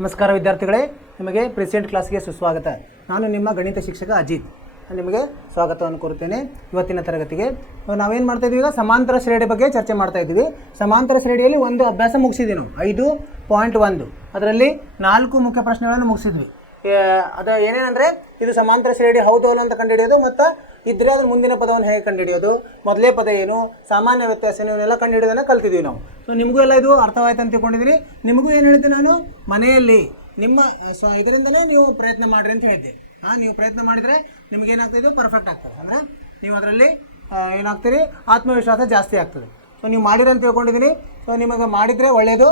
ನಮಸ್ಕಾರ ವಿದ್ಯಾರ್ಥಿಗಳೇ, ನಿಮಗೆ ಪ್ರೆಸೆಂಟ್ ಕ್ಲಾಸ್ಗೆ ಸುಸ್ವಾಗತ. ನಾನು ನಿಮ್ಮ ಗಣಿತ ಶಿಕ್ಷಕ ಅಜಿತ್. ನಿಮಗೆ ಸ್ವಾಗತವನ್ನು ಕೋರುತ್ತೇನೆ. ಇವತ್ತಿನ ತರಗತಿಗೆ ನಾವೇನು ಮಾಡ್ತಾ ಇದ್ದೀವಿ, ಈಗ ಸಮಾಂತರ ಶ್ರೇಣಿ ಬಗ್ಗೆ ಚರ್ಚೆ ಮಾಡ್ತಾ ಇದ್ದೀವಿ. ಸಮಾಂತರ ಶ್ರೇಣಿಯಲ್ಲಿ ಒಂದು ಅಭ್ಯಾಸ ಮುಗಿಸಿದ್ವಿ ನಾವು 5.1. ಅದರಲ್ಲಿ 4 ಮುಖ್ಯ ಪ್ರಶ್ನೆಗಳನ್ನು ಮುಗಿಸಿದ್ವಿ. ಅದು ಏನೇನೆಂದರೆ, ಇದು ಸಮಾಂತರ ಶ್ರೇಣಿ ಹೌದು ಅಲ್ಲ ಅಂತ ಕಂಡುಹಿಡಿಯೋದು, ಮತ್ತು ಇದ್ದರೆ ಅದ್ರ ಮುಂದಿನ ಪದವನ್ನು ಹೇಗೆ ಕಂಡುಹಿಡಿಯೋದು, ಮೊದಲೇ ಪದ ಏನು, ಸಾಮಾನ್ಯ ವ್ಯತ್ಯಾಸ ಏನು, ಇವನ್ನೆಲ್ಲ ಕಂಡುಹಿಡಿಯೋದನ್ನು ಕಲ್ತಿದ್ವಿ ನಾವು. ಸೊ ನಿಮಗೂ ಎಲ್ಲ ಇದು ಅರ್ಥವಾಯ್ತು ಅಂತ ತಿಳ್ಕೊಂಡಿದ್ದೀನಿ. ನಿಮಗೂ ಏನು ಹೇಳಿದ್ದೆ ನಾನು, ಮನೆಯಲ್ಲಿ ನಿಮ್ಮ ಇದರಿಂದಲೇ ನೀವು ಪ್ರಯತ್ನ ಮಾಡಿರಿ ಅಂತ ಹೇಳಿದ್ದೆ. ನೀವು ಪ್ರಯತ್ನ ಮಾಡಿದರೆ ನಿಮಗೇನಾಗ್ತದೆ, ಇದು ಪರ್ಫೆಕ್ಟ್ ಆಗ್ತದೆ. ಅಂದರೆ ನೀವು ಅದರಲ್ಲಿ ಏನಾಗ್ತೀರಿ, ಆತ್ಮವಿಶ್ವಾಸ ಜಾಸ್ತಿ ಆಗ್ತದೆ. ಸೊ ನೀವು ಮಾಡಿರಿ ಅಂತ ತಿಳ್ಕೊಂಡಿದ್ದೀನಿ. ಸೊ ನಿಮಗೆ ಮಾಡಿದರೆ ಒಳ್ಳೆಯದು.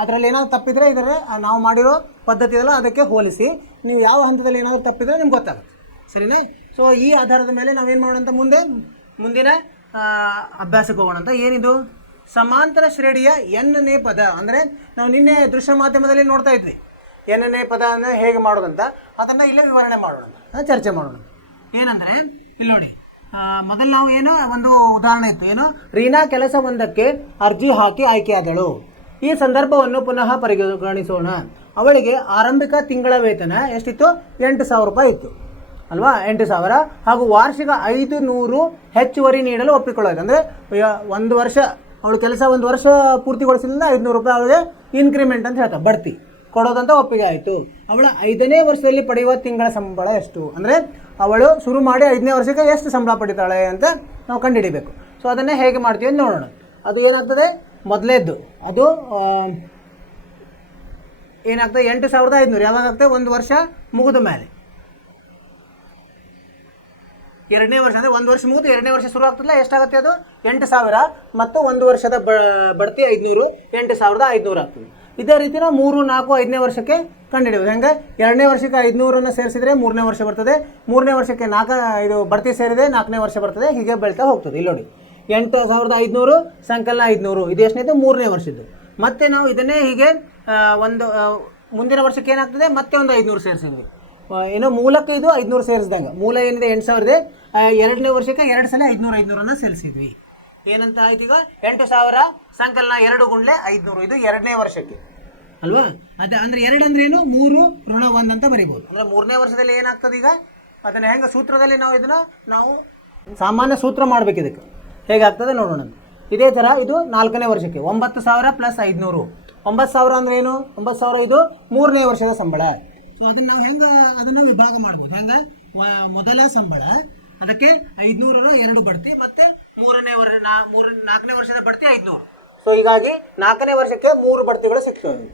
ಅದರಲ್ಲಿ ಏನಾದರೂ ತಪ್ಪಿದರೆ ಇದರ ನಾವು ಮಾಡಿರೋ ಪದ್ಧತಿ ಇದೆಲ್ಲ ಅದಕ್ಕೆ ಹೋಲಿಸಿ ನೀವು ಯಾವ ಹಂತದಲ್ಲಿ ಏನಾದರೂ ತಪ್ಪಿದರೆ ನಿಮ್ಗೆ ಗೊತ್ತಾಗುತ್ತೆ. ಸರಿನೇ? ಸೊ ಈ ಆಧಾರದ ಮೇಲೆ ನಾವೇನು ಮಾಡೋಣ ಅಂತ ಮುಂದಿನ ಅಭ್ಯಾಸಕ್ಕೆ ಹೋಗೋಣ ಅಂತ. ಏನಿದು, ಸಮಾಂತರ ಶ್ರೇಣಿಯ ಎನ್ನೇ ಪದ. ಅಂದರೆ ನಾವು ನಿನ್ನೆ ದೃಶ್ಯ ಮಾಧ್ಯಮದಲ್ಲಿ ನೋಡ್ತಾ ಇದ್ವಿ, ಎನ್ನೇ ಪದ ಅಂದರೆ ಹೇಗೆ ಮಾಡೋದಂತ. ಅದನ್ನು ಇಲ್ಲೇ ವಿವರಣೆ ಮಾಡೋಣ ಅಂತ ಚರ್ಚೆ ಮಾಡೋಣ. ಏನಂದರೆ ಇಲ್ಲಿ ನೋಡಿ, ಮೊದಲು ನಾವು ಏನು ಒಂದು ಉದಾಹರಣೆ ಇತ್ತು, ಏನು, ರೀನಾ ಕೆಲಸ ಒಂದಕ್ಕೆ ಅರ್ಜಿ ಹಾಕಿ ಆಯ್ಕೆಯಾದಳು. ಈ ಸಂದರ್ಭವನ್ನು ಪುನಃ ಪರಿಗಣಿಸೋಣ. ಅವಳಿಗೆ ಆರಂಭಿಕ ತಿಂಗಳ ವೇತನ ಎಷ್ಟಿತ್ತು, 8,000 ರೂಪಾಯಿ ಇತ್ತು ಅಲ್ವಾ, 8,000. ಹಾಗೂ ವಾರ್ಷಿಕ 500 ಹೆಚ್ಚುವರಿ ನೀಡಲು ಒಪ್ಪಿಕೊಳ್ಳೋದು. ಅಂದರೆ ಒಂದು ವರ್ಷ ಅವಳು ಕೆಲಸ ಒಂದು ವರ್ಷ ಪೂರ್ತಿಗೊಳಿಸಿದ್ರಿಂದ 500 ರೂಪಾಯಿ ಅವಳಿಗೆ ಇನ್ಕ್ರಿಮೆಂಟ್ ಅಂತ ಹೇಳ್ತಾರೆ, ಬಡ್ತಿ ಕೊಡೋದಂತ ಒಪ್ಪಿಗೆ ಆಯಿತು. ಅವಳ 5ನೇ ವರ್ಷದಲ್ಲಿ ಪಡೆಯುವ ತಿಂಗಳ ಸಂಬಳ ಎಷ್ಟು, ಅಂದರೆ ಅವಳು ಶುರು ಮಾಡಿ 5ನೇ ವರ್ಷಕ್ಕೆ ಎಷ್ಟು ಸಂಬಳ ಪಡಿತಾಳೆ ಅಂತ ನಾವು ಕಂಡುಹಿಡಿಬೇಕು. ಸೊ ಅದನ್ನೇ ಹೇಗೆ ಮಾಡ್ತೀವಿ ಅಂತ ನೋಡೋಣ. ಅದು ಏನಾಗ್ತದೆ, ಮೊದಲೇದ್ದು ಅದು ಏನಾಗ್ತದೆ, 8,500 ಯಾವಾಗ ಆಗ್ತದೆ, ಒಂದು ವರ್ಷ ಮುಗಿದ ಮೇಲೆ. 2ನೇ ವರ್ಷ ಅಂದರೆ ಒಂದು ವರ್ಷ ಮುಗಿದು 2ನೇ ವರ್ಷ ಶುರು ಆಗ್ತದಲ್ಲ, ಎಷ್ಟಾಗುತ್ತೆ ಅದು 8,000 ಮತ್ತು ಒಂದು ವರ್ಷದ ಬಡ್ತಿ 500, 8,500 ಆಗ್ತದೆ. ಇದೇ ರೀತಿ ನಾವು 3, 4, 5ನೇ ವರ್ಷಕ್ಕೆ ಕಂಡುಹಿಡಿಯೋದು. ಹೆಂಗೆ, 2ನೇ ವರ್ಷಕ್ಕೆ 500 ಸೇರಿಸಿದರೆ 3ನೇ ವರ್ಷ ಬರ್ತದೆ, 3ನೇ ವರ್ಷಕ್ಕೆ ಇದು ಬಡ್ತಿ ಸೇರಿದೆ 4ನೇ ವರ್ಷ ಬರ್ತದೆ, ಹೀಗೆ ಬೆಳ್ತಾ ಹೋಗ್ತದೆ. ಇಲ್ಲಿ ನೋಡಿ, 8,500 ಸಂಕಲನ 500, ಇದು ಎಷ್ಟನೇದು, 3ನೇ ವರ್ಷದ್ದು. ಮತ್ತು ನಾವು ಇದನ್ನೇ ಹೀಗೆ ಒಂದು ಮುಂದಿನ ವರ್ಷಕ್ಕೆ ಏನಾಗ್ತದೆ, ಮತ್ತೆ ಒಂದು 500 ಸೇರಿಸಿದ್ವಿ. ಏನೋ ಮೂಲಕ್ಕೆ ಇದು 500 ಸೇರಿಸಿದಂಗೆ, ಮೂಲ ಏನಿದೆ 8,000 ಇದೆ, 2ನೇ ವರ್ಷಕ್ಕೆ 2 ಸಲ 500 ಸೇರಿಸಿದ್ವಿ. ಏನಂತ ಆಯ್ತು, ಈಗ 8,000 ಸಂಕಲನ 2 ಗುಂಡ್ಲೆ 500, ಇದು 2ನೇ ವರ್ಷಕ್ಕೆ ಅಲ್ವಾ. ಅದೇ ಅಂದರೆ 2 ಅಂದ್ರೆ ಏನು, 3 ಋಣ 1 ಅಂತ ಬರೀಬೋದು. ಅಂದರೆ 3ನೇ ವರ್ಷದಲ್ಲಿ ಏನಾಗ್ತದೆ, ಈಗ ಅದನ್ನು ಹೆಂಗೆ ಸೂತ್ರದಲ್ಲಿ ನಾವು ಸಾಮಾನ್ಯ ಸೂತ್ರ ಮಾಡಬೇಕು. ಇದಕ್ಕೆ ಹೇಗಾಗ್ತದೆ ನೋಡೋಣ. ಇದೇ ಥರ ಇದು 4ನೇ ವರ್ಷಕ್ಕೆ 9,000 + 500. 9,000 ಅಂದರೆ ಏನು, 9,000 ಇದು 3ನೇ ವರ್ಷದ ಸಂಬಳ. ಸೊ ಅದನ್ನು ನಾವು ಅದನ್ನು ವಿಭಾಗ ಮಾಡ್ಬೋದು. ಹೆಂಗೆ, ಮೊದಲ ಸಂಬಳ, ಅದಕ್ಕೆ 500 2 ಬಡ್ತಿ, ಮತ್ತು 4ನೇ ವರ್ಷದ ಬಡ್ತಿ 500. ಸೊ ಹೀಗಾಗಿ 4ನೇ ವರ್ಷಕ್ಕೆ 3 ಬಡ್ತಿಗಳು ಸಿಗ್ತವೆ.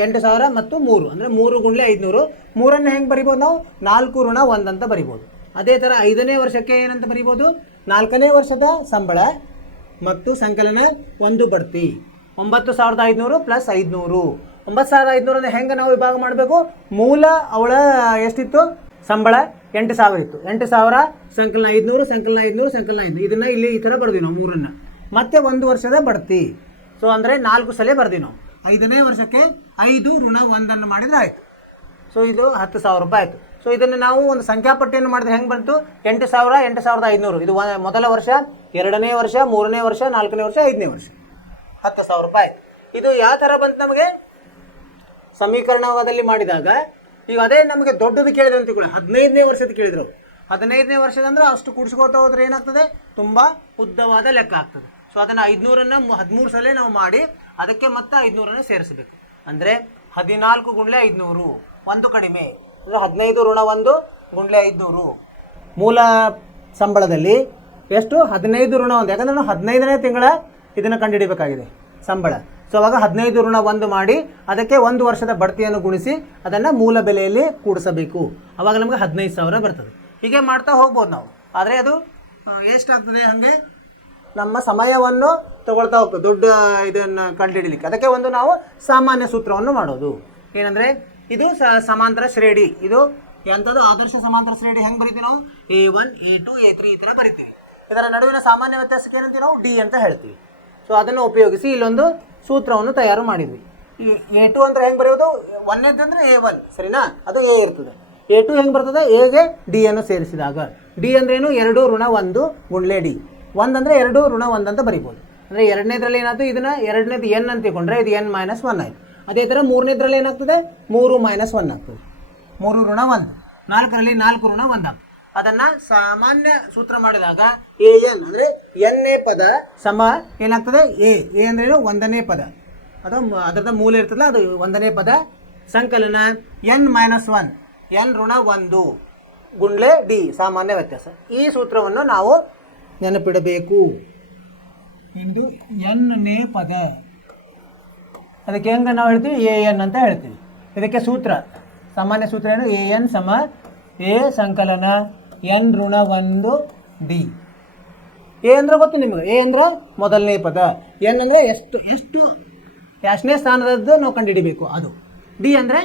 8,000 ಮತ್ತು 3 ಅಂದರೆ 3 ಗುಂಡ್ಲೆ 500. 3ಅನ್ನು ಹೆಂಗೆ ಬರಿಬೋದು ನಾವು, 4 ಋಣ 1 ಅಂತ ಬರಿಬೋದು. ಅದೇ ಥರ 5ನೇ ವರ್ಷಕ್ಕೆ ಏನಂತ ಬರಿಬೋದು, 4ನೇ ವರ್ಷದ ಸಂಬಳ ಮತ್ತು ಸಂಕಲನ 1 ಬಡ್ತಿ, 9,500 + 500. 9,500 ಅಂದರೆ ಹೆಂಗೆ ನಾವು ವಿಭಾಗ ಮಾಡಬೇಕು, ಮೂಲ ಅವಳ ಎಷ್ಟಿತ್ತು ಸಂಬಳ 8,000 ಇತ್ತು, 8,000 ಸಂಕಲನ 500, ಸಂಕಲನ 500, ಸಂಕಲನ 500. ಇದನ್ನು ಇಲ್ಲಿ ಈ ಥರ ಬರ್ತೀವಿ ನಾವು 3ಅನ್ನು, ಮತ್ತೆ 1 ವರ್ಷದ ಬಡ್ತಿ. ಸೊ ಅಂದರೆ 4 ಸಲ ಬರ್ತೀವಿ ನಾವು. 5ನೇ ವರ್ಷಕ್ಕೆ 5 ಋಣ 1 ಮಾಡಿದರೆ ಆಯಿತು. ಸೊ ಇದು 10,000 ರೂಪಾಯಿ ಆಯಿತು. ಸೊ ಇದನ್ನು ನಾವು ಒಂದು ಸಂಖ್ಯಾಪಟ್ಟಿಯನ್ನು ಮಾಡಿದ್ರೆ ಹೆಂಗೆ ಬಂತು, 8,000, 8,500. ಇದು ಮೊದಲ ವರ್ಷ, 2ನೇ ವರ್ಷ, 3ನೇ ವರ್ಷ, 4ನೇ ವರ್ಷ, 5ನೇ ವರ್ಷ, 10,000 ರೂಪಾಯಿ. ಇದು ಯಾವ ಥರ ಬಂತು ನಮಗೆ, ಸಮೀಕರಣದಲ್ಲಿ ಮಾಡಿದಾಗ. ಈಗ ಅದೇ ನಮಗೆ ದೊಡ್ಡದು ಕೇಳಿದ್ರೆ ಅಂತ ತಿಳ್ಕೊಳ್ಳಿ, 15ನೇ ವರ್ಷದ ಕೇಳಿದ್ರು. 15ನೇ ವರ್ಷದ ಅಂದರೆ ಅಷ್ಟು ಕೂಡಿಸ್ಕೋತಾ ಹೋದ್ರೆ ಏನಾಗ್ತದೆ, ತುಂಬ ಉದ್ದವಾದ ಲೆಕ್ಕ ಆಗ್ತದೆ. ಸೊ ಅದನ್ನು 500ಅನ್ನು 13 ಸಲ ನಾವು ಮಾಡಿ ಅದಕ್ಕೆ ಮತ್ತೆ 500ಅನ್ನು ಸೇರಿಸಬೇಕು. ಅಂದರೆ 14 ಗುಂಡ್ಲೆ 500, 1 ಕಡಿಮೆ, 15 ಋಣ 1 ಗುಂಡ್ಲೆ 500. ಮೂಲ ಸಂಬಳದಲ್ಲಿ ಎಷ್ಟು, 15 ಋಣ 1. ಯಾಕಂದರೆ ನಾವು 15ನೇ ತಿಂಗಳ ಇದನ್ನು ಕಂಡುಹಿಡಿಬೇಕಾಗಿದೆ ಸಂಬಳ. ಸೊ ಅವಾಗ 15 ಋಣ 1 ಮಾಡಿ ಅದಕ್ಕೆ 1 ವರ್ಷದ ಬಡ್ತಿಯನ್ನು ಗುಣಿಸಿ ಅದನ್ನು ಮೂಲ ಬೆಲೆಯಲ್ಲಿ ಕೂಡಿಸಬೇಕು. ಅವಾಗ ನಮಗೆ 15,000 ಬರ್ತದೆ. ಹೀಗೆ ಮಾಡ್ತಾ ಹೋಗ್ಬೋದು ನಾವು. ಆದರೆ ಅದು ಎಷ್ಟಾಗ್ತದೆ, ಹಾಗೆ ನಮ್ಮ ಸಮಯವನ್ನು ತಗೊಳ್ತಾ ಹೋಗ್ತದೆ ದೊಡ್ಡ ಇದನ್ನು ಕಂಡುಹಿಡಲಿಕ್ಕೆ. ಅದಕ್ಕೆ ಒಂದು ನಾವು ಸಾಮಾನ್ಯ ಸೂತ್ರವನ್ನು ಮಾಡೋದು. ಏನಂದರೆ ಇದು ಸಮಾಂತರ ಶ್ರೇಣಿ. ಇದು ಎಂಥದ್ದು, ಆದರ್ಶ ಸಮಾಂತರ ಶ್ರೇಣಿ. ಹೆಂಗೆ ಬರಿತೀವಿ ನಾವು, A1, A2, A3 ಈ ಥರ ಬರಿತೀವಿ. ಇದರ ನಡುವಿನ ಸಾಮಾನ್ಯ ವ್ಯತ್ಯಾಸಕ್ಕೆ ಏನಂತೀವಿ ನಾವು, D ಅಂತ ಹೇಳ್ತೀವಿ. ಸೊ ಅದನ್ನು ಉಪಯೋಗಿಸಿ ಇಲ್ಲೊಂದು ಸೂತ್ರವನ್ನು ತಯಾರು ಮಾಡಿದ್ವಿ. ಈ A2 ಅಂದರೆ ಹೆಂಗೆ ಬರೆಯೋದು, 1ನೇದು ಅಂದರೆ A1, ಸರಿನಾ, ಅದು A ಇರ್ತದೆ. A2 ಹೆಂಗೆ ಬರ್ತದೆ, Aಗೆ D ಅನ್ನು ಸೇರಿಸಿದಾಗ. D ಅಂದರೆ ಏನು, 2 ಋಣ 1 ಗುಂಡ್ಲೆ D. 1 ಅಂದರೆ 2 ಋಣ 1 ಅಂತ ಬರಿಬೋದು. ಅಂದರೆ 2ನೇದ್ರಲ್ಲಿ ಏನಾಯ್ತು, ಇದನ್ನು 2ನೇದು N ಅಂತ ತಿಳ್ಕೊಂಡ್ರೆ ಇದು N - 1 ಆಯಿತು. ಅದೇ ಥರ ಮೂರನೇದ್ರಲ್ಲಿ ಏನಾಗ್ತದೆ 3 - 1 ಆಗ್ತದೆ. 3 ಋಣ 1, 4ರಲ್ಲಿ 4 ಋಣ 1 ಆಗ್ತದೆ. ಅದನ್ನು ಸಾಮಾನ್ಯ ಸೂತ್ರ ಮಾಡಿದಾಗ an ಅಂದರೆ ಎನ್ನೇ ಪದ ಸಮ ಏನಾಗ್ತದೆ ಎ ಅಂದ್ರೇನು 1ನೇ ಪದ, ಅದು ಅದರದ ಮೂಲ ಇರ್ತದಲ್ಲ ಅದು 1ನೇ ಪದ ಸಂಕಲನ n - 1 n ಋಣ 1 ಗುಂಡ್ಲೆ ಡಿ ಸಾಮಾನ್ಯ ವ್ಯತ್ಯಾಸ. ಈ ಸೂತ್ರವನ್ನು ನಾವು ನೆನಪಿಡಬೇಕು. ಇಂದು ಎನ್ನೇ ಪದ, ಅದಕ್ಕೆ ಹೆಂಗೆ ನಾವು ಹೇಳ್ತೀವಿ ಎ ಎನ್ ಅಂತ ಹೇಳ್ತೀವಿ. ಇದಕ್ಕೆ ಸೂತ್ರ ಸಾಮಾನ್ಯ ಸೂತ್ರ ಏನು? ಎ ಎನ್ ಸಮ ಎ ಸಂಕಲನ ಎನ್ ಋಣ 1 ಡಿ. ಎ ಅಂದ್ರೆ ಗೊತ್ತು ನಿಮಗೆ, ಎ ಅಂದ್ರೆ ಮೊದಲನೇ ಪದ, ಎನ್ ಅಂದರೆ ಎಷ್ಟನೇ ಸ್ಥಾನದದ್ದು ನಾವು ಕಂಡುಹಿಡಿಬೇಕು ಅದು, ಡಿ ಅಂದರೆ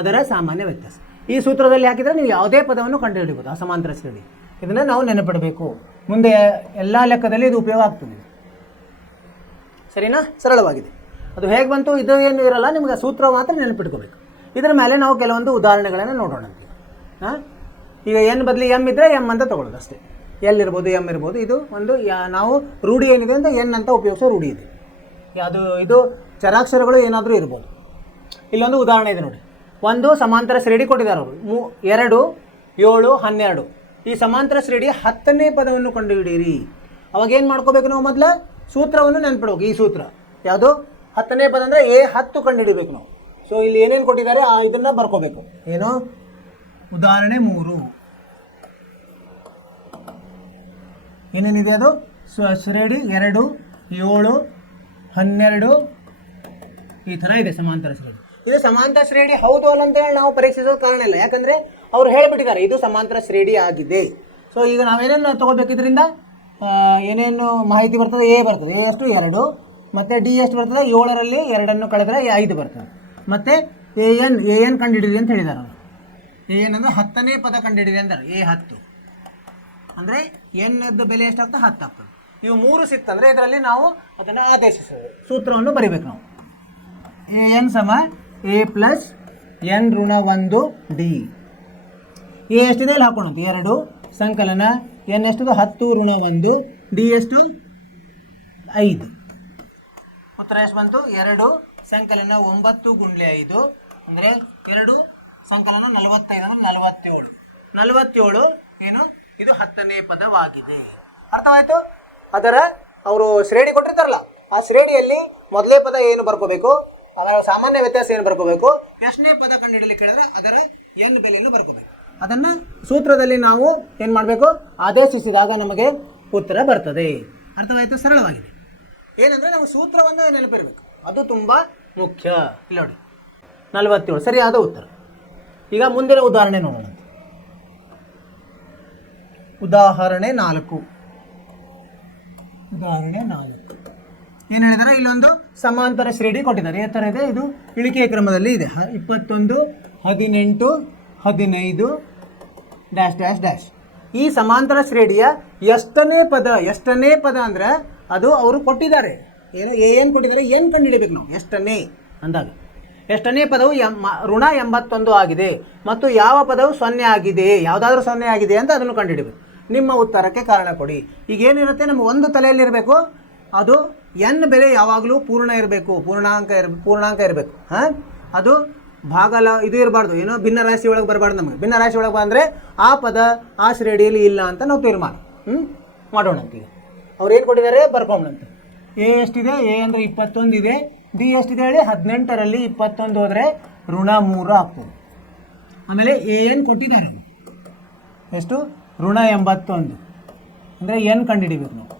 ಅದರ ಸಾಮಾನ್ಯ ವ್ಯತ್ಯಾಸ. ಈ ಸೂತ್ರದಲ್ಲಿ ಹಾಕಿದರೆ ನೀವು ಯಾವುದೇ ಪದವನ್ನು ಕಂಡುಹಿಡಿಬೋದು ಅಸಮಾಂತರ ಶ್ರೇಣಿ. ಇದನ್ನು ನಾವು ನೆನಪಿಡಬೇಕು, ಮುಂದೆ ಎಲ್ಲ ಲೆಕ್ಕದಲ್ಲಿ ಇದು ಉಪಯೋಗ ಆಗ್ತದೆ. ಸರಿನಾ? ಸರಳವಾಗಿದೆ. ಅದು ಹೇಗೆ ಬಂತು ಇದು ಏನು ಇರಲ್ಲ, ನಿಮಗೆ ಸೂತ್ರ ಮಾತ್ರ ನೆನಪಿಟ್ಕೋಬೇಕು. ಇದರ ಮೇಲೆ ನಾವು ಕೆಲವೊಂದು ಉದಾಹರಣೆಗಳನ್ನು ನೋಡೋಣ. ಈಗ ಎನ್ ಬದಲಿ ಎಮ್ ಇದ್ದರೆ ಎಮ್ ಅಂತ ತೊಗೊಳ್ಳೋದು ಅಷ್ಟೇ. ಎಲ್ ಇರ್ಬೋದು, ಎಮ್ ಇರ್ಬೋದು. ಇದು ಒಂದು ನಾವು ರೂಢಿ ಏನಿದೆ ಅಂತ ಎನ್ ಅಂತ ಉಪಯೋಗಿಸೋ ರೂಢಿ ಇದೆ. ಯಾವುದು ಇದು ಚರಾಕ್ಷರಗಳು ಏನಾದರೂ ಇರ್ಬೋದು. ಇಲ್ಲೊಂದು ಉದಾಹರಣೆ ಇದೆ ನೋಡಿ. ಒಂದು ಸಮಾಂತರ ಶ್ರೇಣಿ ಕೊಟ್ಟಿದ್ದಾರೆ ಅವರು, 2, 7, 12. ಈ ಸಮಾಂತರ ಶ್ರೇಣಿಯ 10ನೇ ಪದವನ್ನು ಕಂಡುಹಿಡಿಯಿರಿ. ಅವಾಗ ಏನು ಮಾಡ್ಕೋಬೇಕು ನಾವು? ಮೊದಲು ಸೂತ್ರವನ್ನು ನೆನ್ಪಿಡ್ಬೇಕು. ಈ ಸೂತ್ರ ಯಾವುದು? 10ನೇ ಪದ ಅಂದರೆ A10 ಕಂಡುಹಿಡಿಬೇಕು ನಾವು. ಸೊ ಇಲ್ಲಿ ಏನೇನು ಕೊಟ್ಟಿದ್ದಾರೆ ಇದನ್ನು ಬರ್ಕೋಬೇಕು. ಏನು? ಉದಾಹರಣೆ 3 ಏನೇನಿದೆ ಅದು? ಶ್ರೇಣಿ 2, 7, 12 ಈ ಥರ ಇದೆ ಸಮಾಂತರ ಶ್ರೇಣಿ. ಇದು ಸಮಾಂತರ ಶ್ರೇಣಿ ಹೌದು ಅಲ್ಲ ಅಂತ ಹೇಳಿ ನಾವು ಪರೀಕ್ಷಿಸೋ ಕಾರಣ ಇಲ್ಲ, ಯಾಕಂದರೆ ಅವರು ಹೇಳಿಬಿಟ್ಟಿದ್ದಾರೆ ಇದು ಸಮಾಂತರ ಶ್ರೇಣಿ ಆಗಿದೆ. ಸೊ ಈಗ ನಾವೇನೇನು ತೊಗೋಬೇಕು? ಇದರಿಂದ ಏನೇನು ಮಾಹಿತಿ ಬರ್ತದೆ? ಎ ಬರ್ತದೆ, ಎ ಎಷ್ಟು 2, ಮತ್ತು ಡಿ ಎಷ್ಟು ಬರ್ತದೆ? 7ರಲ್ಲಿ 2 ಕಳೆದ್ರೆ 5 ಬರ್ತದೆ. ಮತ್ತು ಎ ಎನ್ ಕಂಡುಹಿಡಿರಿ ಅಂತ ಹೇಳಿದ್ದಾರೆ ಅವರು. ಎ ಎನ್ ಅಂದರೆ 10ನೇ ಪದ ಕಂಡುಹಿಡಿರಿ ಅಂತಾರೆ. A10 ಅಂದರೆ ಎನ್ನದ್ದು ಬೆಲೆ ಎಷ್ಟಾಗ್ತದೆ? 10 ಆಗ್ತದೆ. ಇವು 3 ಸಿಕ್ತಂದರೆ ಇದರಲ್ಲಿ ನಾವು ಅದನ್ನು ಆದೇಶಿಸೋದು, ಸೂತ್ರವನ್ನು ಬರಿಬೇಕು ನಾವು. ಎ ಎನ್ ಸಮ ಎ ಪ್ಲಸ್ ಎನ್ ಋಣ 1 ಡಿ. ಎ ಎಷ್ಟಿದೆ ಅಲ್ಲಿ ಹಾಕೊಳ್ಳೋದು 2 ಸಂಕಲನ ಎನ್ ಎಷ್ಟದು 10 ಋಣ 1 ಡಿ ಎಷ್ಟು 5. ಉತ್ತರ ಎಷ್ಟು ಬಂತು? 2 ಸಂಕಲನ 9 ಗುಂಡ್ಲೆ 5 ಅಂದರೆ 2 ಸಂಕಲನ 45 ಅಂದರೆ 47. 47 ಏನು? ಇದು 10ನೇ ಪದವಾಗಿದೆ. ಅರ್ಥವಾಯಿತು? ಅದರ ಅವರು ಶ್ರೇಣಿ ಕೊಟ್ಟಿರ್ತಾರಲ್ಲ, ಆ ಶ್ರೇಣಿಯಲ್ಲಿ ಮೊದಲೇ ಪದ ಏನು ಬರ್ಕೋಬೇಕು, ಅದರ ಸಾಮಾನ್ಯ ವ್ಯತ್ಯಾಸ ಏನು ಬರ್ಕೋಬೇಕು, ಎಷ್ಟನೇ ಪದ ಕಂಡುಹಿಡಲಿಕ್ಕೆ ಹೇಳಿದ್ರೆ ಅದರ ಎನ್ ಬೆಲೆಯನ್ನು ಬರ್ಕೋಬೇಕು. ಅದನ್ನು ಸೂತ್ರದಲ್ಲಿ ನಾವು ಏನು ಮಾಡಬೇಕು? ಆದೇಶಿಸಿದಾಗ ನಮಗೆ ಉತ್ತರ ಬರ್ತದೆ. ಅರ್ಥವಾಯಿತು? ಸರಳವಾಗಿದೆ. ಏನಂದರೆ ನಾವು ಸೂತ್ರವನ್ನು ನೆನಪಿರಬೇಕು, ಅದು ತುಂಬ ಮುಖ್ಯ. ಇಲ್ಲಿ ನೋಡಿ 47 ಸರಿಯಾದ ಉತ್ತರ. ಈಗ ಮುಂದಿನ ಉದಾಹರಣೆ ನೋಡೋಣ. ಉದಾಹರಣೆ 4 ಏನು ಹೇಳಿದ್ದಾರೆ? ಇಲ್ಲೊಂದು ಸಮಾಂತರ ಶ್ರೇಣಿ ಕೊಟ್ಟಿದ್ದಾರೆ. ಯಾವ ಥರ ಇದೆ? ಇದು ಇಳಿಕೆಯ ಕ್ರಮದಲ್ಲಿ ಇದೆ. 21, 18, 15 ಡ್ಯಾಶ್ ಡ್ಯಾಶ್ ಡ್ಯಾಶ್. ಈ ಸಮಾಂತರ ಶ್ರೇಣಿಯ ಎಷ್ಟನೇ ಪದ ಅಂದರೆ ಅದು ಅವರು ಕೊಟ್ಟಿದ್ದಾರೆ. ಏನು ಏನು ಕೊಟ್ಟಿದ್ದಾರೆ? ಏನು ಕಂಡುಹಿಡಬೇಕು ನಾವು ಎಷ್ಟನೇ ಅಂದಾಗ. ಎಷ್ಟನೇ ಪದವು ಋಣ 81 ಆಗಿದೆ ಮತ್ತು ಯಾವ ಪದವು 0 ಆಗಿದೆ, ಯಾವುದಾದ್ರೂ 0 ಆಗಿದೆ ಅಂತ ಅದನ್ನು ಕಂಡುಹಿಡಬೇಕು. ನಿಮ್ಮ ಉತ್ತರಕ್ಕೆ ಕಾರಣ ಕೊಡಿ. ಈಗ ಏನಿರುತ್ತೆ ನಮ್ಮ ಒಂದು ತಲೆಯಲ್ಲಿರಬೇಕು, ಅದು ಎನ್ ಬೆಲೆ ಯಾವಾಗಲೂ ಪೂರ್ಣ ಇರಬೇಕು, ಪೂರ್ಣಾಂಕ ಇರಬೇಕು. ಅದು ಭಾಗಲ ಇದು ಇರಬಾರ್ದು, ಏನೋ ಭಿನ್ನ ರಾಶಿ ಒಳಗೆ ಬರಬಾರ್ದು. ನಮಗೆ ಭಿನ್ನ ರಾಶಿ ಒಳಗೆ ಬಂದರೆ ಆ ಪದ ಆ ಶ್ರೇಣಿಯಲ್ಲಿ ಇಲ್ಲ ಅಂತ ನಾವು ತೀರ್ಮಾನ ಮಾಡೋಣ ಅಂತೀವಿ. ಅವ್ರು ಏನು ಕೊಟ್ಟಿದ್ದಾರೆ ಬರ್ಕೊಂಬಂತ. ಎ ಎಷ್ಟಿದೆ? ಎ ಅಂದರೆ 21 ಇದೆ. ಡಿ ಎಷ್ಟಿದೆ ಹೇಳಿ? 18ರಲ್ಲಿ 21 ಹೋದರೆ ಋಣ 3 ಆಗ್ತದೆ. ಆಮೇಲೆ ಎ ಎನ್ ಕೊಟ್ಟಿದ್ದಾರೆ ಎಷ್ಟು? ಋಣ 81 ಅಂದರೆ ಎನ್ ಕಂಡುಹಿಡಿಬೇಕು ನಾವು.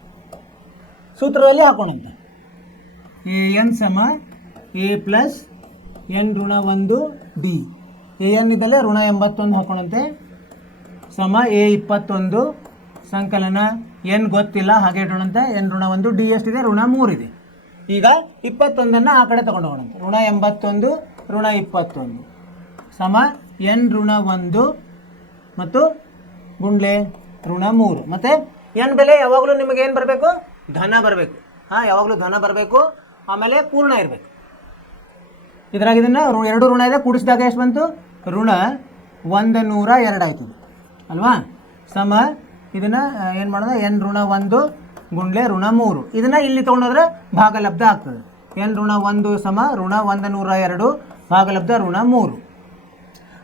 ಸೂತ್ರದಲ್ಲಿ ಹಾಕೋಣಂತ. ಎ ಎನ್ ಸಮ ಎ ಪ್ಲಸ್ ಎನ್ ಋಣ 1 ಡಿ. ಎ ಎನ್ ಇದಲ್ಲೇ ಋಣ 81 ಹಾಕೋಣಂತೆ ಸಮ ಎ 21 ಸಂಕಲನ ಎನ್ ಗೊತ್ತಿಲ್ಲ ಹಾಗೆ ಇಡೋಣಂತೆ ಎನ್ ಋಣ 1 ಡಿ ಎಷ್ಟಿದೆ? ಋಣ 3 ಇದೆ. ಈಗ 21ನ್ನು ಆ ಕಡೆ ತಗೊಂಡು ಹೋಗೋಣಂತೆ. ಋಣ 81 ಋಣ 21 ಸಮ ಎನ್ ಋಣ 1 ಮತ್ತು ಗುಂಡ್ಲೆ ಋಣ 3. ಮತ್ತು ಎನ್ ಬೆಲೆ ಯಾವಾಗಲೂ ನಿಮಗೆ ಏನು ಬರಬೇಕು? ಧನ ಬರಬೇಕು. ಯಾವಾಗಲೂ ಧನ ಬರಬೇಕು. ಆಮೇಲೆ ಪೂರ್ಣ ಇರಬೇಕು. ಇದ್ರಾಗ ಇದನ್ನು 2 ಋಣ ಇದೆ, ಕೂಡಿಸಿದಾಗ ಎಷ್ಟು ಬಂತು? ಋಣ 102 ಆಯ್ತು ಅಲ್ವಾ? ಸಮ ಇದನ್ನು ಏನು ಮಾಡೋದು? ಎನ್ ಋಣ 1 ಗುಂಡ್ಲೆ ಋಣ 3. ಇದನ್ನು ಇಲ್ಲಿ ತೊಗೊಂಡೋದ್ರೆ ಭಾಗಲಬ್ಧ ಆಗ್ತದೆ. ಎನ್ ಋಣ 1 ಸಮ ಋಣ 102 ಭಾಗಲಬ್ಧ ಋಣ 3.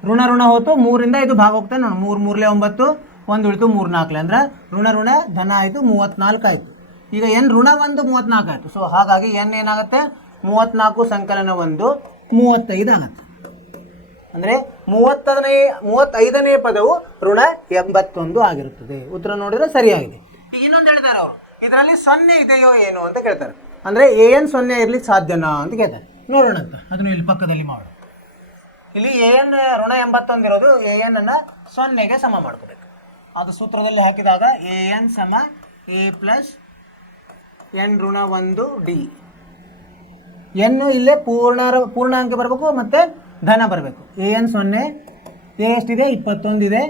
ಋಣ ಋಣ ಹೋತು 3ರಿಂದ ಇದು ಭಾಗ ಹೋಗ್ತಾನೆ ನೋಡಿ, 3 3 9, 1 ಉಳಿತು 3 4 ಅಂದ್ರೆ ಋಣ ಋಣ ಧನ ಆಯಿತು 34 ಆಯಿತು. ಈಗ ಎನ್ ಋಣ 1 34 ಆಯಿತು. ಸೊ ಹಾಗಾಗಿ ಎನ್ ಏನಾಗುತ್ತೆ 34 ಸಂಕಲನ 1 35 ಆಗುತ್ತೆ. ಅಂದರೆ 35ನೇ ಪದವು ಋಣ 81 ಆಗಿರುತ್ತದೆ. ಉತ್ತರ ನೋಡಿದ್ರೆ ಸರಿಯಾಗಿದೆ. ಈಗ ಇನ್ನೊಂದು ಹೇಳ್ತಾರೆ ಅವರು, ಇದರಲ್ಲಿ 0 ಇದೆಯೋ ಏನು ಅಂತ ಕೇಳ್ತಾರೆ. ಅಂದರೆ AN 0 ಇರ್ಲಿಕ್ಕೆ ಸಾಧ್ಯನಾ ಅಂತ ಕೇಳ್ತಾರೆ. ನೋಡೋಣ ಅಂತ ಅದನ್ನು ಇಲ್ಲಿ ಪಕ್ಕದಲ್ಲಿ ಮಾಡೋಣ. ಇಲ್ಲಿ AN ಋಣ 81 ಇರೋದು AN ಅನ್ನು 0ಗೆ ಸಮ ಮಾಡ್ಕೋಬೇಕು. ಅದು ಸೂತ್ರದಲ್ಲಿ ಹಾಕಿದಾಗ AN ಸಮ A ಪ್ಲಸ್ ಎನ್ ಋಣ 1 D. ಎನ್ ಇಲ್ಲೇ ಪೂರ್ಣಾಂಕ ಬರಬೇಕು ಮತ್ತು ಧನ ಬರಬೇಕು. AN 0, A ಎಷ್ಟಿದೆ 21 ಇದೆ.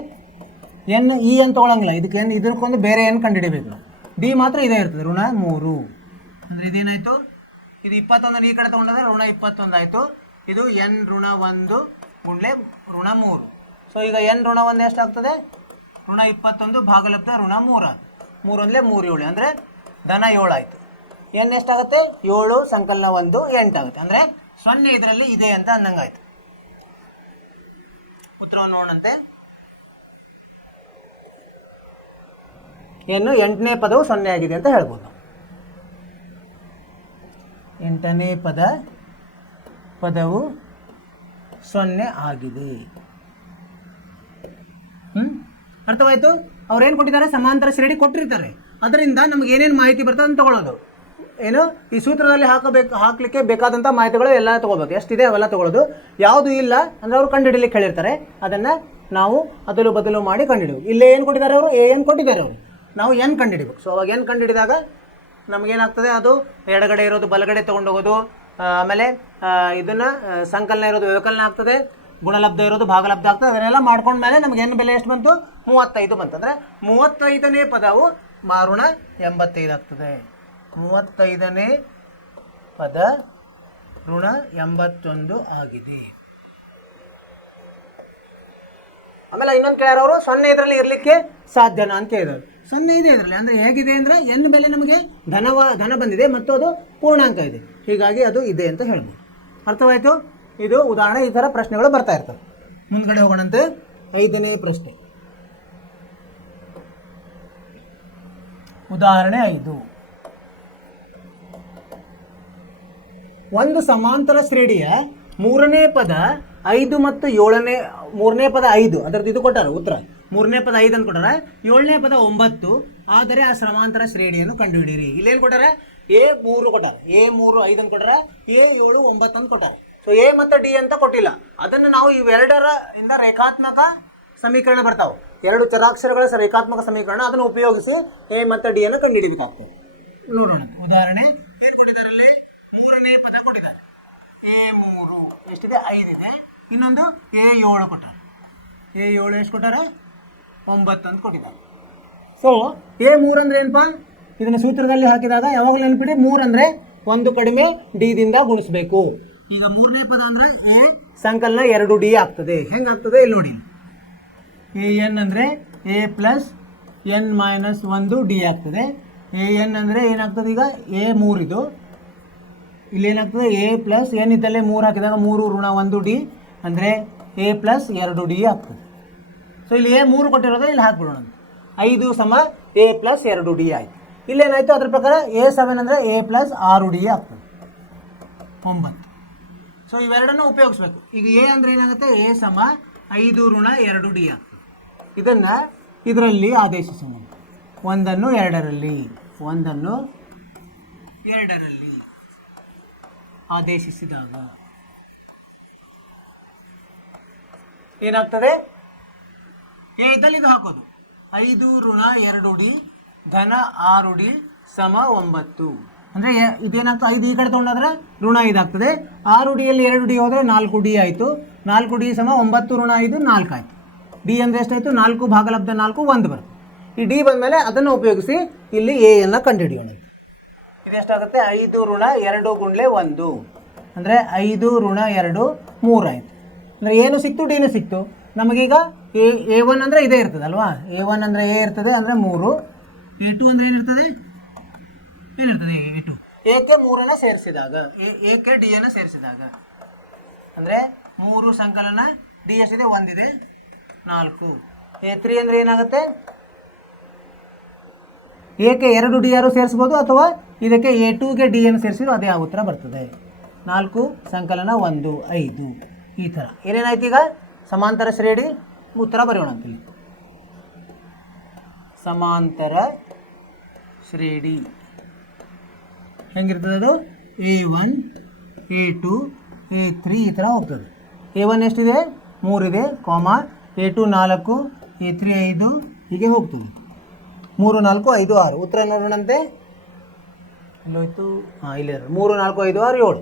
ಎನ್ ಇ ಅಂತ ತೊಗೊಳಂಗಿಲ್ಲ, ಇದಕ್ಕೆ ಇದಕ್ಕೊಂದು ಬೇರೆ ಏನು ಕಂಡುಹಿಡಿಬೇಕು ನಾವು. ಡಿ ಮಾತ್ರ ಇದೇ ಇರ್ತದೆ ಋಣ 3. ಅಂದರೆ ಇದೇನಾಯಿತು, ಇದು 21 ಈ ಕಡೆ ತೊಗೊಂಡ್ರೆ ಋಣ 21 ಆಯಿತು. ಇದು ಎನ್ ಋಣ 1 ಗುಂಡ್ಲೆ ಋಣ 3. ಸೊ ಈಗ ಎನ್ ಋಣ 1 ಎಷ್ಟಾಗ್ತದೆ, ಋಣ 21 ಭಾಗಲಬ್ಧ ಋಣ 3. 3 ಅಂದರೆ 3 7 ಅಂದರೆ ಧನ 7 ಆಯಿತು. ಎನ್ ಎಷ್ಟಾಗುತ್ತೆ 7 ಸಂಕಲನ 1 8 ಆಗುತ್ತೆ. ಅಂದರೆ 0 ಇದರಲ್ಲಿ ಇದೆ ಅಂತ ಅನ್ನಂಗಾಯ್ತು. ಉತ್ತರವನ್ನು ನೋಡಂತೆ. ಏನು 8ನೇ ಪದವು 0 ಆಗಿದೆ ಅಂತ ಹೇಳ್ಬೋದು. 8ನೇ ಪದವು 0 ಆಗಿದೆ. ಅರ್ಥವಾಯಿತು? ಅವ್ರೇನು ಕೊಟ್ಟಿದ್ದಾರೆ, ಸಮಾಂತರ ಶ್ರೇಣಿ ಕೊಟ್ಟಿರ್ತಾರೆ. ಅದರಿಂದ ನಮ್ಗೆ ಏನೇನು ಮಾಹಿತಿ ಬರ್ತದೆ ಅಂತ ತಗೊಳ್ಳೋದು. ಏನು ಈ ಸೂತ್ರದಲ್ಲಿ ಹಾಕಲಿಕ್ಕೆ ಬೇಕಾದಂಥ ಮಾಹಿತಿಗಳು ಎಲ್ಲ ತೊಗೋಬೇಕು. ಎಷ್ಟಿದೆ ಅವೆಲ್ಲ ತೊಗೊಳ್ಳೋದು. ಯಾವುದು ಇಲ್ಲ ಅಂದರೆ ಅವರು ಕಂಡುಹಿಡಲಿಕ್ಕೆ ಹೇಳಿರ್ತಾರೆ, ಅದನ್ನು ನಾವು ಅದಲು ಬದಲು ಮಾಡಿ ಕಂಡುಹಿಡಬೇಕು. ಇಲ್ಲೇ ಏನು ಕೊಟ್ಟಿದ್ದಾರೆ ಅವರು, AN ಕೊಟ್ಟಿದ್ದಾರೆ ಅವರು, ನಾವು ಎನ್ ಕಂಡುಹಿಡಬೇಕು. ಸೊ ಅವಾಗ ಎನ್ ಕಂಡುಹಿಡಿದಾಗ ನಮಗೇನಾಗ್ತದೆ, ಅದು ಎಡಗಡೆ ಇರೋದು ಬಲಗಡೆ ತೊಗೊಂಡೋಗೋದು, ಆಮೇಲೆ ಇದನ್ನು ಸಂಕಲನ ಇರೋದು ವ್ಯವಕಲನ ಆಗ್ತದೆ, ಗುಣಲಬ್ಧ ಇರೋದು ಭಾಗಲಬ್ಧ ಆಗ್ತದೆ. ಅದನ್ನೆಲ್ಲ ಮಾಡ್ಕೊಂಡ್ಮೇಲೆ ನಮ್ಗೆ ಏನು ಬೆಲೆ ಎಷ್ಟು ಬಂತು, 35 ಬಂತು. ಅಂದರೆ 35ನೇ ಪದವು ಋಣ 85 ಆಗ್ತದೆ. 35ನೇ ಪದ ಋಣ 81 ಆಗಿದೆ. ಆಮೇಲೆ ಇನ್ನೊಂದು ಕೇಳ್ಯಾರ ಅವರು, 0 ಇದರಲ್ಲಿ ಇರಲಿಕ್ಕೆ ಸಾಧ್ಯನಾ ಅಂತ ಹೇಳಿದ್ರು. 0 ಇದೆ ಇದರಲ್ಲಿ. ಅಂದರೆ ಹೇಗಿದೆ ಅಂದರೆ ಎನ್ ಬೆಲೆ ನಮಗೆ ಧನ ಬಂದಿದೆ ಮತ್ತು ಅದು ಪೂರ್ಣಾಂಕ ಇದೆ, ಹೀಗಾಗಿ ಅದು ಇದೆ ಅಂತ ಹೇಳ್ಬೋದು. ಅರ್ಥವಾಯಿತು? ಇದು ಉದಾಹರಣೆ. ಈ ಥರ ಪ್ರಶ್ನೆಗಳು ಬರ್ತಾ ಇರ್ತವೆ. ಮುಂದ್ಗಡೆ ಹೋಗೋಣಂತೆ. 5ನೇ ಪ್ರಶ್ನೆ, ಉದಾಹರಣೆ 5. ಒಂದು ಸಮಾಂತರ ಶ್ರೇಣಿಯ 3ನೇ ಪದ 5 ಮತ್ತು 7ನೇ 3ನೇ ಪದ 5 ಅದರದ್ದು ಇದು ಕೊಟ್ಟಾರೆ ಉತ್ತರ. 3ನೇ ಪದ 5 ಅಂತ ಕೊಟ್ಟಾರೆ, 7ನೇ ಪದ 9. ಆದರೆ ಆ ಸಮಾಂತರ ಶ್ರೇಣಿಯನ್ನು ಕಂಡುಹಿಡಿಯಿರಿ. ಇಲ್ಲೇನು ಕೊಟ್ಟಾರೆ, A3 ಕೊಟ್ಟಾರೆ, A3 5 ಅಂತ ಕೊಟ್ಟಾರೆ, A7 9 ಅಂತ ಕೊಟ್ಟಾರೆ. ಸೊ A ಮತ್ತು D ಅಂತ ಕೊಟ್ಟಿಲ್ಲ. ಅದನ್ನು ನಾವು ಇವೆರಡರಿಂದ ರೇಖಾತ್ಮಕ ಸಮೀಕರಣ ಬರ್ತಾವೆ, 2 ಚರಾಕ್ಷರಗಳ ರೇಖಾತ್ಮಕ ಸಮೀಕರಣ, ಅದನ್ನು ಉಪಯೋಗಿಸಿ A ಮತ್ತು D ಅನ್ನು ಕಂಡುಹಿಡಿಬೇಕಾಗ್ತದೆ. ನೋಡೋಣ ಉದಾಹರಣೆ. ಏನು ಕೊಟ್ಟಿದ್ದಾರಲ್ಲಿ, 3ನೇ ಪದ ಕೊಟ್ಟಿದ್ದಾರೆ, A3 ಎಷ್ಟಿದೆ 5 ಇದೆ. ಇನ್ನೊಂದು A7 ಕೊಟ್ಟಾರೆ, A7 ಎಷ್ಟು ಕೊಟ್ಟಾರೆ 9 ಅಂತ ಕೊಟ್ಟಿದ್ದಾರೆ. ಸೊ A3 ಅಂದರೆ ಏನಪ್ಪ, ಇದನ್ನು ಸೂತ್ರದಲ್ಲಿ ಹಾಕಿದಾಗ ಯಾವಾಗಲೂ ನೆನಪಿಡಿ, 3 ಅಂದರೆ 1 ಕಡಿಮೆ D ದಿಂದ ಗುಣಿಸ್ಬೇಕು. ಈಗ 3ನೇ ಪದ ಅಂದರೆ A ಸಂಕಲನ 2D ಆಗ್ತದೆ. ಹೆಂಗಾಗ್ತದೆ ಇಲ್ಲಿ ನೋಡಿ. AN ಅಂದರೆ A plus N minus 1 D ಆಗ್ತದೆ. AN ಅಂದರೆ ಏನಾಗ್ತದೆ, ಈಗ A3 ಇದು, ಇಲ್ಲಿ ಏನಾಗ್ತದೆ A ಪ್ಲಸ್ N ಇದ್ದಲ್ಲೇ 3 ಹಾಕಿದಾಗ 3 ಋಣ 1 D ಅಂದರೆ A ಪ್ಲಸ್ 2 D ಆಗ್ತದೆ. ಸೊ ಇಲ್ಲಿ A3 ಕೊಟ್ಟಿರೋದು ಇಲ್ಲಿ ಹಾಕ್ಬಿಡೋಣ. 5 ಸಮ A ಪ್ಲಸ್ 2 D ಆಯಿತು. ಇಲ್ಲೇನಾಯಿತು, ಅದ್ರ ಪ್ರಕಾರ A7 ಅಂದರೆ A ಪ್ಲಸ್ 6 D ಆಗ್ತದೆ, 9. ಸೊ ಇವೆರಡನ್ನು ಉಪಯೋಗಿಸ್ಬೇಕು. ಈಗ A ಅಂದರೆ ಏನಾಗುತ್ತೆ, A ಸಮ 5 ಋಣ 2 D ಆಗ್ತದೆ. ಇದನ್ನು ಇದರಲ್ಲಿ ಆದೇಶಿಸೋಣ. 1 2ರಲ್ಲಿ ಆದೇಶಿಸಿದಾಗ ಏನಾಗ್ತದೆ, A ಇದ್ದಲ್ಲಿ ಇದು ಹಾಕೋದು, 5 ಋಣ 2 D ಧನ 6 D ಸಮ 9. ಅಂದರೆ ಇದೇನಾಗ್ತದೆ, 5 ಈ ಕಡೆ ತೊಗೊಂಡ್ರೆ ಋಣ 5 ಆಗ್ತದೆ. 6 ಡಿಯಲ್ಲಿ 2 ಡಿ ಹೋದರೆ 4 ಡಿ ಆಯಿತು. 4 ಡಿ ಸಮ 9 ಋಣ 5 4 ಆಯಿತು. ಡಿ ಅಂದರೆ ಎಷ್ಟಾಯಿತು, 4 ಭಾಗಲಬ್ಧ 4 1 ಬರುತ್ತೆ. ಈ ಡಿ ಬಂದಮೇಲೆ ಅದನ್ನು ಉಪಯೋಗಿಸಿ ಇಲ್ಲಿ ಎಯನ್ನು ಕಂಡುಹಿಡಿಯೋಣ. ಇದೆಷ್ಟಾಗುತ್ತೆ, 5 ಋಣ 2 ಗುಂಡ್ಲೆ 1 ಅಂದರೆ 5 ಋಣ 2 3 ಆಯಿತು. ಅಂದರೆ ಏನು ಸಿಕ್ತು, ಡಿನೂ ಸಿಕ್ತು ನಮಗೀಗ. A1 ಅಂದರೆ ಇದೇ ಇರ್ತದೆ ಅಲ್ವಾ, A1 ಅಂದರೆ A ಇರ್ತದೆ ಅಂದರೆ 3, A2 ಅಂದರೆ ಏನಿರ್ತದೆ A2. ಎಕ್ಕೆ 3ನ್ನು ಸೇರಿಸಿದಾಗ ಎಕ್ಕೆ ಡಿ ಅನ್ನು ಸೇರಿಸಿದಾಗ ಅಂದರೆ 3 ಸಂಕಲನ ಡಿ ಎಷ್ಟಿದೆ 1 ಇದೆ 4 A3 ಅಂದರೆ ಏನಾಗುತ್ತೆ ಎಕ್ಕೆ 2 ಡಿ ಆರು ಸೇರಿಸ್ಬೋದು ಅಥವಾ ಇದಕ್ಕೆ A2ಗೆ ಡಿ ಅನ್ನು ಸೇರಿಸಿದ್ರು ಅದೇ ಆ ಉತ್ತರ ಬರ್ತದೆ 4 ಸಂಕಲನ 1 5 ಈ ಥರ ಏನೇನಾಯ್ತು ಈಗ ಸಮಾಂತರ ಶ್ರೇಣಿ ಉತ್ತರ ಬರೆಯೋಣ ಅಂತೀವಿ ಸಮಾಂತರ ಶ್ರೇಣಿ ಹೆಂಗಿರ್ತದೆ ಅದು A1 A2 A3 ಈ ಥರ ಹೋಗ್ತದೆ A1 ಎಷ್ಟಿದೆ 3 ಇದೆ A2 4 A3 5 ಹೀಗೆ ಹೋಗ್ತದೆ 3 4 5 6 ಉತ್ತರ ನೋಡೋಣಂತೆ ಎಲ್ಲೋಯ್ತು ಇಲ್ಲೇ 3 4 5 6 7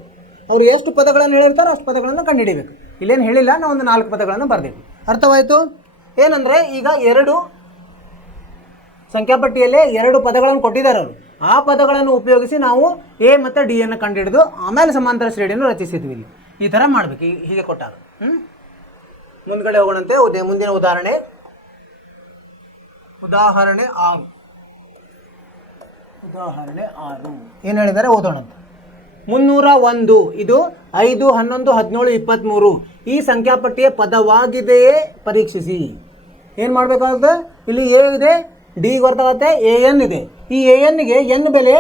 ಅವ್ರು ಎಷ್ಟು ಪದಗಳನ್ನು ಹೇಳಿರ್ತಾರೋ ಅಷ್ಟು ಪದಗಳನ್ನು ಕಂಡುಹಿಡಿಬೇಕು ಇಲ್ಲೇನು ಹೇಳಿಲ್ಲ ನಾವು ಒಂದು 4 ಪದಗಳನ್ನು ಬರೆದೇವೆ ಅರ್ಥವಾಯಿತು ಏನಂದರೆ ಈಗ 2 ಸಂಖ್ಯಾಪಟ್ಟಿಯಲ್ಲೇ 2 ಪದಗಳನ್ನು ಕೊಟ್ಟಿದ್ದಾರೆ ಅವರು ಆ ಪದಗಳನ್ನು ಉಪಯೋಗಿಸಿ ನಾವು ಎ ಮತ್ತು ಡಿ ಅನ್ನು ಕಂಡುಹಿಡಿದು ಆಮೇಲೆ ಸಮಾಂತರ ಶ್ರೇಣಿಯನ್ನು ರಚಿಸಿದ್ವಿ ಇಲ್ಲಿ ಈ ಥರ ಮಾಡಬೇಕು ಹೀಗೆ ಕೊಟ್ಟಾಗ ಮುಂದ್ಗಡೆ ಹೋಗೋಣಂತೆ ಮುಂದಿನ ಉದಾಹರಣೆ 6 ಏನು ಹೇಳಿದ್ದಾರೆ ಓದೋಣಂತೆ 301 ಇದು 5 11 17 23 ಈ ಸಂಖ್ಯಾಪಟ್ಟಿಯ ಪದವಾಗಿದೆಯೇ ಪರೀಕ್ಷಿಸಿ ಏನು ಮಾಡಬೇಕಾಗುತ್ತೆ ಇಲ್ಲಿ ಎ ಇದೆ ಡಿ ಗೊತ್ತಾಗುತ್ತೆ ಎ ಎನ್ ಇದೆ ಈ ಎ ಎನ್ಗೆ ಎನ್ ಬೆಲೆ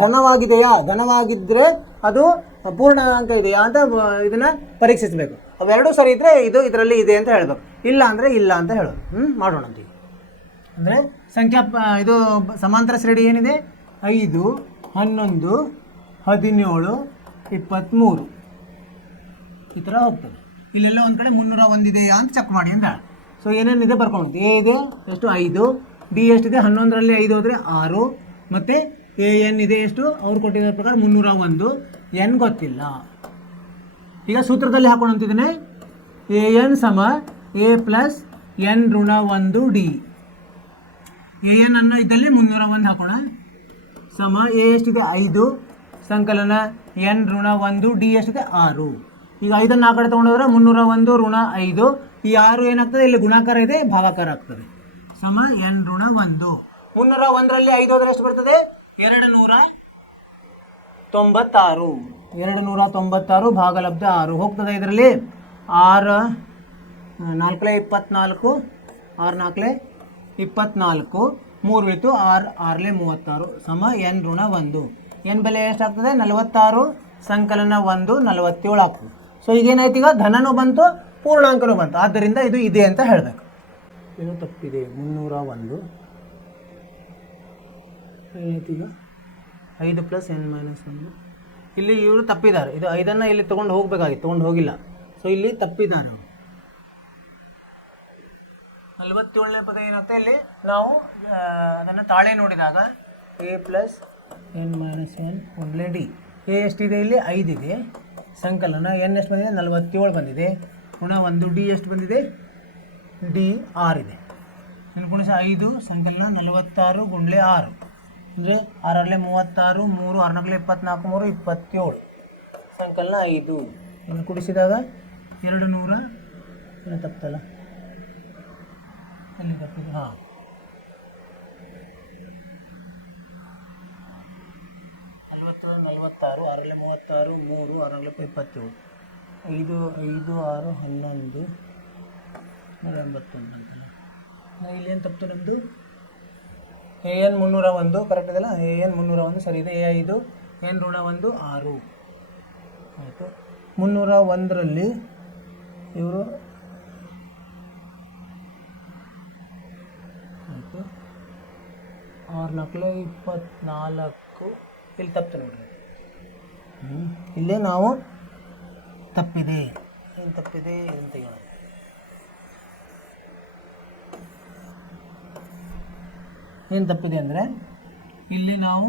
ಧನವಾಗಿದ್ದರೆ ಅದು ಪೂರ್ಣಾಂಕ ಇದೆಯಾ ಅಂತ ಇದನ್ನು ಪರೀಕ್ಷಿಸಬೇಕು ಅವೆರಡೂ ಸರಿ ಇದ್ದರೆ ಇದರಲ್ಲಿ ಇದೆ ಅಂತ ಹೇಳಬೇಕು ಇಲ್ಲ ಅಂದರೆ ಇಲ್ಲ ಅಂತ ಹೇಳೋದು ಮಾಡೋಣ ಅಂತೀವಿ ಅಂದರೆ ಇದು ಸಮಾಂತರ ಶ್ರೇಣಿ ಏನಿದೆ 5 11 17 23 ಈ ಥರ ಹೋಗ್ತದೆ ಇಲ್ಲೆಲ್ಲ ಒಂದು ಕಡೆ 301 ಇದೆಯಾ ಅಂತ ಚೆಕ್ ಮಾಡಿ ಅಂತ ಸೊ ಏನೇನಿದೆ ಬರ್ಕೊಂಡು ಎ ಇದೆ ಎಷ್ಟು 5 ಡಿ ಎಷ್ಟಿದೆ 11ರಲ್ಲಿ 5 ಹೋದರೆ 6 ಮತ್ತು ಎ ಎನ್ ಇದೆ ಎಷ್ಟು ಅವ್ರು ಕೊಟ್ಟಿರೋ ಪ್ರಕಾರ 301 ಎನ್ ಗೊತ್ತಿಲ್ಲ ಈಗ ಸೂತ್ರದಲ್ಲಿ ಹಾಕೊಂಡು ಅಂತಿದ್ದೇನೆ ಎ ಎನ್ ಸಮ ಎ ಪ್ಲಸ್ ಎನ್ ಋಣ 1 ಡಿ ಎ ಎನ್ ಅನ್ನು ಇದ್ದಲ್ಲಿ 301 ಹಾಕೋಣ ಸಮ ಎ ಎಷ್ಟಿದೆ 5 ಸಂಕಲನ ಎನ್ ಋಣ 1 ಡಿ ಎಷ್ಟಿದೆ 6 ಈಗ 5ಅನ್ನು ಆ ಕಡೆ ತೊಗೊಂಡೋದ್ರೆ 301 ಋಣ 5 ಈ 6 ಏನಾಗ್ತದೆ ಇಲ್ಲಿ ಗುಣಾಕಾರ ಇದೆ ಭಾಗಾಕಾರ ಆಗ್ತದೆ ಸಮ ಎನ್ ಋಣ 1 301ರಲ್ಲಿ 5 ಹೋದರೆ ಎಷ್ಟು ಬರ್ತದೆ 296 ಭಾಗಲಬ್ಧ 6 ಹೋಗ್ತದೆ ಇದರಲ್ಲಿ 6 4 24 6 4 24 3 ಉಳಿತು 6 6 36 ಸಮ ಎನ್ ಋಣ 1 ಎನ್ ಬೆಲೆ ಎಷ್ಟಾಗ್ತದೆ 46 ಸಂಕಲನ 1 47 ಆಗ್ತದೆ ಸೊ ಈಗೇನಾಯ್ತು ಈಗ ಧನನೂ ಬಂತು ಪೂರ್ಣಾಂಕನೂ ಬಂತು ಆದ್ದರಿಂದ ಇದು ಇದೆ ಅಂತ ಹೇಳಬೇಕು ಏನು ತಪ್ಪಿದೆ 301 ಏನಾಯ್ತು ಈಗ 5 ಪ್ಲಸ್ ಎನ್ ಮೈನಸ್ 1 ಇಲ್ಲಿ ಇವರು ತಪ್ಪಿದ್ದಾರೆ ಇದು 5ಅನ್ನು ಇಲ್ಲಿ ತೊಗೊಂಡು ಹೋಗಬೇಕಾಗಿತ್ತು ತೊಗೊಂಡು ಹೋಗಿಲ್ಲ ಸೊ ಇಲ್ಲಿ ತಪ್ಪಿದ್ದಾರೆ 47ನೇ ಪದ ಏನಾಗ್ತದೆ ಇಲ್ಲಿ ನಾವು ಅದನ್ನು ತಾಳೆ ನೋಡಿದಾಗ A plus N minus N ಒಂದಲೇ ಡಿ ಎ ಎಷ್ಟಿದೆ ಇಲ್ಲಿ 5 ಇದೆ ಸಂಕಲನ ಎನ್ ಎಷ್ಟು ಬಂದಿದೆ 47 ಬಂದಿದೆ ಗುಣ 1 ಡಿ ಎಷ್ಟು ಬಂದಿದೆ ಡಿ 6 ಇದೆ ಇನ್ನು ಗುಣಿಸ 5 ಸಂಕಲನ 46 ಗುಂಡ್ಲೆ 6 ಅಂದರೆ 6 36 3 6 24 3 27 ಸಂಕಲನ 5 ಇನ್ನು ಕುಡಿಸಿದಾಗ 200 ಏನು ತಪ್ಪಲ್ಲ ಎಲ್ಲಿ ತಪ್ಪಿದೆ ಹಾಂ 46 6 36 3 6 27 5 5 6 11 181 ಅಂತಲ್ಲ ಇಲ್ಲೇನು ತಪ್ಪು ನಮ್ಮದು ಎ ಎನ್ 301 ಕರೆಕ್ಟ್ ಇದೆಯಲ್ಲ ಎ ಎನ್ 301 ಸರಿ ಇದೆ ಎ 5 ಎನ್ ಋಣ 1 6 ಆಯಿತು 301ರಲ್ಲಿ ಇವರು ಆಯಿತು 6 4 24 ಇಲ್ಲಿ ತಪ್ಪು ನೋಡ್ರಿ ಇಲ್ಲೇ ನಾವು ತಪ್ಪಿದೆ ಏನು ತಪ್ಪಿದೆ ಅಂತ ಹೇಳೋಣ ಏನು ತಪ್ಪಿದೆ ಅಂದರೆ ಇಲ್ಲಿ ನಾವು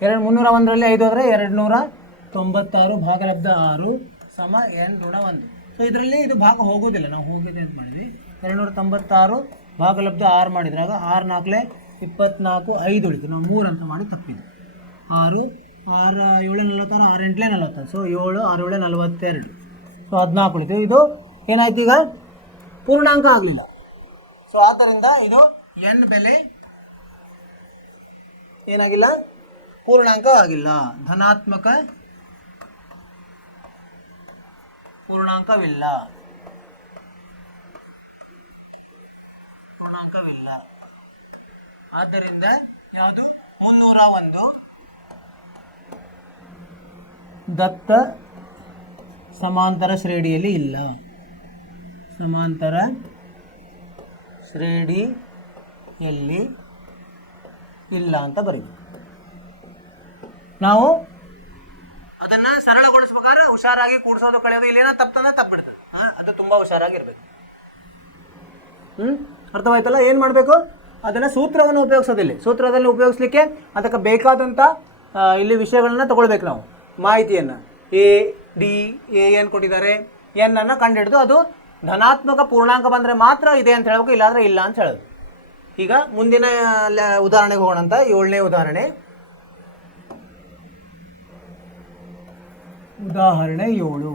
ಎರಡು 301ರಲ್ಲಿ 5 ಹೋದರೆ 296 ಭಾಗಲಬ್ಧ 6 ಸಮ ಎನ್ ಋಣ 1 ಸೊ ಇದರಲ್ಲಿ ಇದು ಭಾಗ ಹೋಗೋದಿಲ್ಲ ನಾವು ಹೋಗಿದೆ ಅಂತ ಮಾಡಿದ್ವಿ 296 ಭಾಗಲಬ್ಧ 6 ಮಾಡಿದ್ರಾಗ 6 4 24 5 ಉಳಿತು ನಾವು 3 ಅಂತ ಮಾಡಿ ತಪ್ಪಿದೆ 6 6 7 46 6 8 46 ಸೊ 7 6 7 42 ಸೊ 14 ಉಳಿತು ಇದು ಏನಾಯ್ತು ಈಗ ಪೂರ್ಣಾಂಕ ಆಗಲಿಲ್ಲ ಸೊ ಆದ್ದರಿಂದ ಇದು ಎನ್ ಬೆಲೆ ಏನಾಗಿಲ್ಲ, ಪೂರ್ಣಾಂಕವಾಗಿಲ್ಲ. ಧನಾತ್ಮಕ ಪೂರ್ಣಾಂಕವಿಲ್ಲ. ಆದ್ದರಿಂದ ಯಾವುದು 301 ದತ್ತ ಸಮಾಂತರ ಶ್ರೇಣಿಯಲ್ಲಿ ಇಲ್ಲ. ಸಮಾಂತರ ಶ್ರೇಣಿಯಲ್ಲಿ ಇಲ್ಲ ಅಂತ ಬರೀಬೇಕು. ನಾವು ಅದನ್ನ ಸರಳಗೊಳಿಸ್ಬೇಕಾದ್ರೆ ಹುಷಾರಾಗಿ ಕೂಡಿಸೋದು ಕಳೆಯೋದು, ಇಲ್ಲೇನೋ ತಪ್ಪಂದ್ರೆ ತಪ್ಪಿಡ್ತದೆ. ಅದು ತುಂಬಾ ಹುಷಾರಾಗಿರ್ಬೇಕು. ಅರ್ಥವಾಯ್ತಲ್ಲ? ಏನು ಮಾಡಬೇಕು, ಅದನ್ನು ಸೂತ್ರವನ್ನು ಉಪಯೋಗಿಸೋದಿಲ್ಲ. ಸೂತ್ರದಲ್ಲಿ ಉಪಯೋಗಿಸ್ಲಿಕ್ಕೆ ಅದಕ್ಕೆ ಬೇಕಾದಂಥ ಇಲ್ಲಿ ವಿಷಯಗಳನ್ನ ತಗೊಳ್ಬೇಕು ನಾವು, ಮಾಹಿತಿಯನ್ನು. ಎ ಡಿ ಎ ಎನ್ ಕೊಟ್ಟಿದ್ದಾರೆ, ಎನ್ ಅನ್ನು ಕಂಡುಹಿಡಿದು ಅದು ಧನಾತ್ಮಕ ಪೂರ್ಣಾಂಕ ಬಂದರೆ ಮಾತ್ರ ಇದೆ ಅಂತ ಹೇಳಬೇಕು, ಇಲ್ಲಾಂದರೆ ಇಲ್ಲ ಅಂತ ಹೇಳೋದು. ಈಗ ಮುಂದಿನ ಉದಾಹರಣೆಗೆ ಹೋಗೋಣ ಅಂತ. 7ನೇ ಉದಾಹರಣೆ 7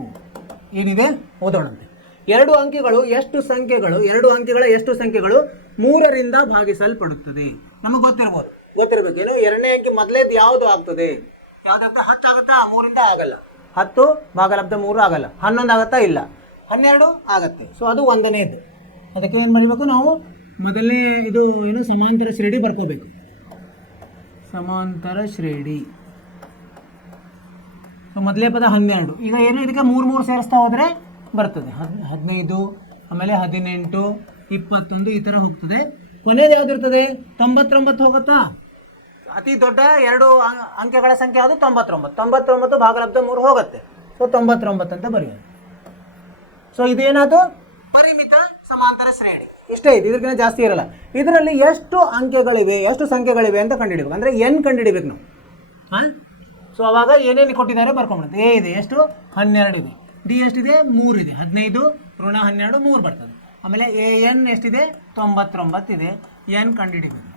ಏನಿದೆ ಓದೋಣಂತೆ. ಎರಡು ಅಂಕೆಗಳ ಎಷ್ಟು ಸಂಖ್ಯೆಗಳು 3ರಿಂದ ಭಾಗಿಸಲ್ಪಡುತ್ತದೆ. ನಮಗೆ ಗೊತ್ತಿರಬೇಕು ಏನು, 2ನೇ ಅಂಕೆ ಮೊದಲೇದು ಯಾವುದು ಆಗ್ತದೆ, ಯಾವುದಾಗ್ತದೆ? 10 ಆಗುತ್ತಾ? 3ರಿಂದ ಆಗಲ್ಲ. 10 ಭಾಗಲಬ್ಧ 3 ಆಗಲ್ಲ. 11 ಆಗುತ್ತಾ? ಇಲ್ಲ. 12 ಆಗತ್ತೆ. ಸೊ ಅದು 1ನೇದು. ಅದಕ್ಕೆ ಏನು ಮಾಡಬೇಕು ನಾವು, ಮೊದಲನೇ ಇದು ಏನು ಸಮಾಂತರ ಶ್ರೇಣಿ ಬರ್ಕೋಬೇಕು. ಸಮಾಂತರ ಶ್ರೇಣಿ. ಸೊ ಮೊದಲೇ ಪದ 12. ಈಗ ಏನು, ಇದಕ್ಕೆ 3 ಸೇರಿಸ್ತಾ ಹೋದರೆ ಬರ್ತದೆ 15, ಆಮೇಲೆ 18, 21 ಈ ಥರ ಹೋಗ್ತದೆ. ಕೊನೆಯದು ಯಾವುದಿರ್ತದೆ? 99 ಹೋಗುತ್ತಾ? ಅತಿ ದೊಡ್ಡ 2 ಅಂಕೆಗಳ ಸಂಖ್ಯೆ ಯಾವುದು? 99 ಭಾಗಲಬ್ಧ 3 ಹೋಗುತ್ತೆ. ಸೊ 99 ಅಂತ ಬರೆಯೋದು. ಸೊ ಇದೇನಾದ್ರು ಪರಿಮಿತ ಸಮಾಂತರ ಶ್ರೇಣಿ. ಇಷ್ಟೇ ಇದೆ, ಇದಕ್ಕಿಂತ ಜಾಸ್ತಿ ಇರಲ್ಲ. ಇದರಲ್ಲಿ ಎಷ್ಟು ಸಂಖ್ಯೆಗಳಿವೆ ಅಂತ ಕಂಡುಹಿಡಬೇಕು. ಅಂದರೆ ಎನ್ ಕಂಡುಹಿಡಬೇಕು ನಾವು. ಸೊ ಅವಾಗ ಏನೇನು ಕೊಟ್ಟಿದ್ದಾರೆ ಬರ್ಕೊಂಡ್ಬಿಡುತ್ತೆ. ಎ ಇದೆ ಎಷ್ಟು? 12 ಇದೆ. ಡಿ ಎಷ್ಟಿದೆ? 3 ಇದೆ. 15 ಋಣ 12 3 ಬರ್ತದೆ. ಆಮೇಲೆ ಎ ಎನ್ ಎಷ್ಟಿದೆ? 99 ಇದೆ. ಎನ್ ಕಂಡುಹಿಡಿಬೇಕು.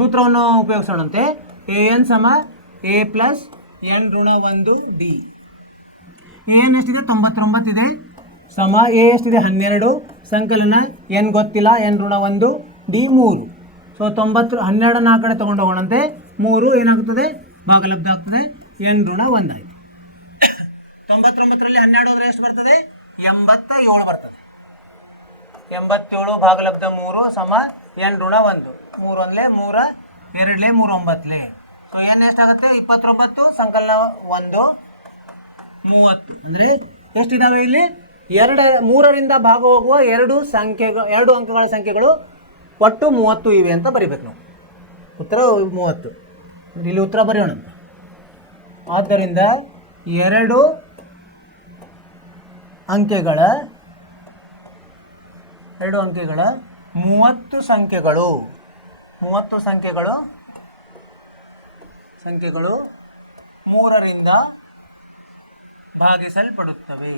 ಸೂತ್ರವನ್ನು ಉಪಯೋಗಿಸೋಣಂತೆ. ಎ ಎನ್ ಸಮ ಎ ಪ್ಲಸ್ ಎನ್ ಋಣ 1 ಡಿ. ಎ ಎನ್ ಎಷ್ಟಿದೆ? 99 ಇದೆ. ಸಮ ಎ ಎಷ್ಟಿದೆ? 12. ಸಂಕಲನ ಎನ್ ಗೊತ್ತಿಲ್ಲ, ಎನ್ ಋಣ 1 ಡಿ 3. ಸೊ 12 ಆ ಕಡೆ ತೊಗೊಂಡು ಹೋಗೋಣಂತೆ. 3 ಏನಾಗುತ್ತದೆ? ಭಾಗಲಬ್ಧ ಆಗ್ತದೆ. ಎನ್ ಋಣ 1 ಆಯಿತು. 99ರಲ್ಲಿ 12 ಹೋದರೆ ಎಷ್ಟು ಬರ್ತದೆ? 87 ಬರ್ತದೆ. 87 ಭಾಗಲಬ್ಧ 3 ಸಮ ಎನ್ ಋಣ 1. 3 1 3 2 3 9. ಸೊ ಎನ್ ಎಷ್ಟಾಗುತ್ತೆ? 29. ಸಂಕಲನ 1 30. ಅಂದರೆ ಎಷ್ಟಿದ್ದಾವೆ ಇಲ್ಲಿ? 3ರಿಂದ ಭಾಗ ಹೋಗುವ 2 ಅಂಕಗಳ ಸಂಖ್ಯೆಗಳು ಒಟ್ಟು 30 ಇವೆ ಅಂತ ಬರಿಬೇಕು ನಾವು. ಉತ್ತರ 30. ಇಲ್ಲಿ ಉತ್ತರ ಬರೆಯೋಣ. ಆದ್ದರಿಂದ 2 ಅಂಕೆಗಳ 30 ಸಂಖ್ಯೆಗಳು 3ರಿಂದ ಭಾಗಿಸಲ್ಪಡುತ್ತವೆ.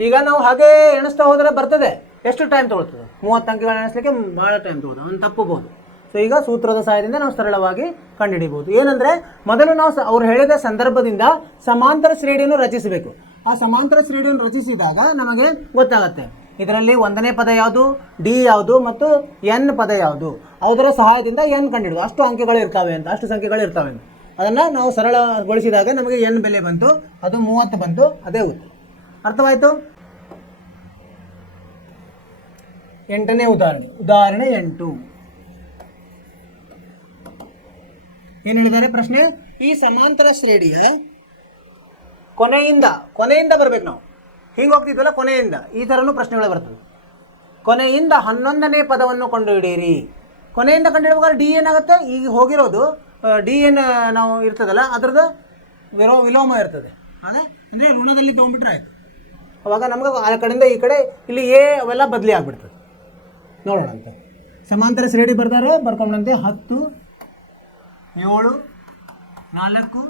ಈಗ ನಾವು ಹಾಗೆ ಎಣಿಸ್ತಾ ಹೋದರೆ ಬರ್ತದೆ. ಎಷ್ಟು ಟೈಮ್ ತಗೊಳ್ತದೆ? 30 ಅಂಕೆಗಳನ್ನ ಎಣಿಸ್ಲಿಕ್ಕೆ ಭಾಳ ಟೈಮ್ ತಗೋದು, ಒಂದು ತಪ್ಪಬಹುದು. ಸೊ ಈಗ ಸೂತ್ರದ ಸಹಾಯದಿಂದ ನಾವು ಸರಳವಾಗಿ ಕಂಡುಹಿಡಿಯಬಹುದು. ಏನಂದರೆ ಮೊದಲು ನಾವು ಅವ್ರು ಹೇಳಿದ ಸಂದರ್ಭದಿಂದ ಸಮಾಂತರ ಶ್ರೇಣಿಯನ್ನು ರಚಿಸಬೇಕು. ಆ ಸಮಾಂತರ ಶ್ರೇಣಿಯನ್ನು ರಚಿಸಿದಾಗ ನಮಗೆ ಗೊತ್ತಾಗುತ್ತೆ ಇದರಲ್ಲಿ 1ನೇ ಪದ ಯಾವುದು, ಡಿ ಯಾವುದು ಮತ್ತು ಎನ್ ಪದ ಯಾವುದು. ಅದರ ಸಹಾಯದಿಂದ ಎನ್ ಕಂಡುಹಿಡಿದು ಅಷ್ಟು ಅಂಕೆಗಳು ಇರ್ತವೆ ಅಂತ, ಅಷ್ಟು ಸಂಖ್ಯೆಗಳು ಇರ್ತವೆ ಅಂತ. ಅದನ್ನು ನಾವು ಸರಳಗೊಳಿಸಿದಾಗ ನಮಗೆ ಎನ್ ಬೆಲೆ ಬಂತು, ಅದು 30 ಬಂತು. ಅದೇ ಉತ್ತರ. ಅರ್ಥವಾಯಿತು? 8ನೇ ಉದಾಹರಣೆ 8. ಏನು ಹೇಳಿದ್ದಾರೆ ಪ್ರಶ್ನೆ? ಈ ಸಮಾಂತರ ಶ್ರೇಣಿಯ ಕೊನೆಯಿಂದ ಬರ್ಬೇಕು ನಾವು. ಹಿಂಗೆ ಹೋಗ್ತಿದ್ವಲ್ಲ, ಕೊನೆಯಿಂದ ಈ ಥರನೂ ಪ್ರಶ್ನೆಗಳು ಬರ್ತದೆ. ಕೊನೆಯಿಂದ 11ನೇ ಪದವನ್ನು ಕಂಡುಹಿಡಿಯಿರಿ. ಕೊನೆಯಿಂದ ಕಂಡುಹಿಡಿಯುವಾಗ ಡಿ ಏನಾಗುತ್ತೆ? ಈಗ ಹೋಗಿರೋದು ಡಿ ಏನು ನಾವು ಇರ್ತದಲ್ಲ ಅದರದ್ದು ವಿಲೋಮ ಇರ್ತದೆ. ಅಂದರೆ ಋಣದಲ್ಲಿ ತೊಗೊಂಡ್ಬಿಟ್ರೆ ಆಯಿತು. ಅವಾಗ ನಮ್ಗೆ ಆ ಕಡೆಯಿಂದ ಈ ಕಡೆ ಇಲ್ಲಿ ಎ ಅವೆಲ್ಲ ಬದಲಿ ಆಗಿಬಿಡ್ತದೆ. ನೋಡೋಣ ಅಂತ. ಸಮಾಂತರ ಶ್ರೇಣಿ ಬರ್ಕೊಂಡಂತೆ 10 7 4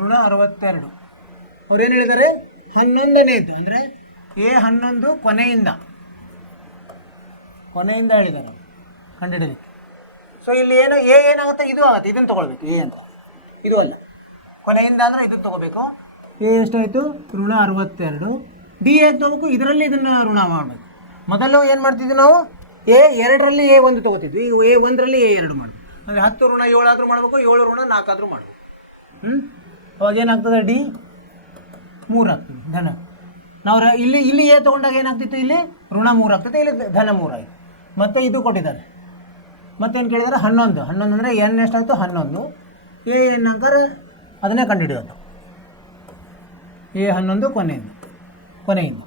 ಋಣ 62. ಅವ್ರೇನು ಹೇಳಿದ್ದಾರೆ? 11ನೇದು ಅಂದರೆ ಎ 11 ಕೊನೆಯಿಂದ ಹೇಳಿದ್ದಾರೆ ಕಂಡುಹಿಡಿಯಲಿಕ್ಕೆ. ಸೊ ಇಲ್ಲಿ ಏನು ಏನಾಗುತ್ತೆ? ಇದು ಆಗುತ್ತೆ. ಇದನ್ನು ತೊಗೊಳ್ಬೇಕು ಎ ಅಂತ. ಇದು ಅಲ್ಲ, ಕೊನೆಯಿಂದ ಅಂದರೆ ಇದನ್ನು ತೊಗೋಬೇಕು. ಎ ಎಷ್ಟಾಯಿತು ಋಣ 62. ಡಿ ಹೇಗೆ ತೊಗೋಬೇಕು, ಇದರಲ್ಲಿ ಇದನ್ನು ಋಣ ಮಾಡಬೇಕು. ಮೊದಲು ಏನು ಮಾಡ್ತಿದ್ವಿ ನಾವು ಎ 2ರಲ್ಲಿ ಎ 1 ತೊಗೋತಿದ್ವಿ, ಈಗ ಎ 1ರಲ್ಲಿ ಎ 2 ಮಾಡಬೇಕು. ಅಂದರೆ 10 ಋಣ 7 ಆದರೂ ಮಾಡಬೇಕು, 7 ಋಣ 4 ಆದರೂ ಮಾಡಬೇಕು. ಅವಾಗ ಏನಾಗ್ತದೆ ಡಿ 3 ಆಗ್ತದೆ ಧನ. ನಾವು ಇಲ್ಲಿ ಎ ತೊಗೊಂಡಾಗ ಏನಾಗ್ತಿತ್ತು, ಇಲ್ಲಿ ಋಣ 3 ಆಗ್ತದೆ, ಇಲ್ಲಿ ಧನ 3 ಆಯಿತು. ಮತ್ತು ಇದು ಕೊಟ್ಟಿದ್ದಾರೆ, ಮತ್ತೇನು ಕೇಳಿದ್ದಾರೆ 11. 11 ಅಂದರೆ ಎನ್ ಎಷ್ಟಾಯಿತು 11. ಎ ಎನ್ ಅಂಕರ್ ಅದನ್ನೇ ಕಂಡುಹಿಡಿಯೋದು. ಎ 11 ಕೊನೆಯಿಂದ.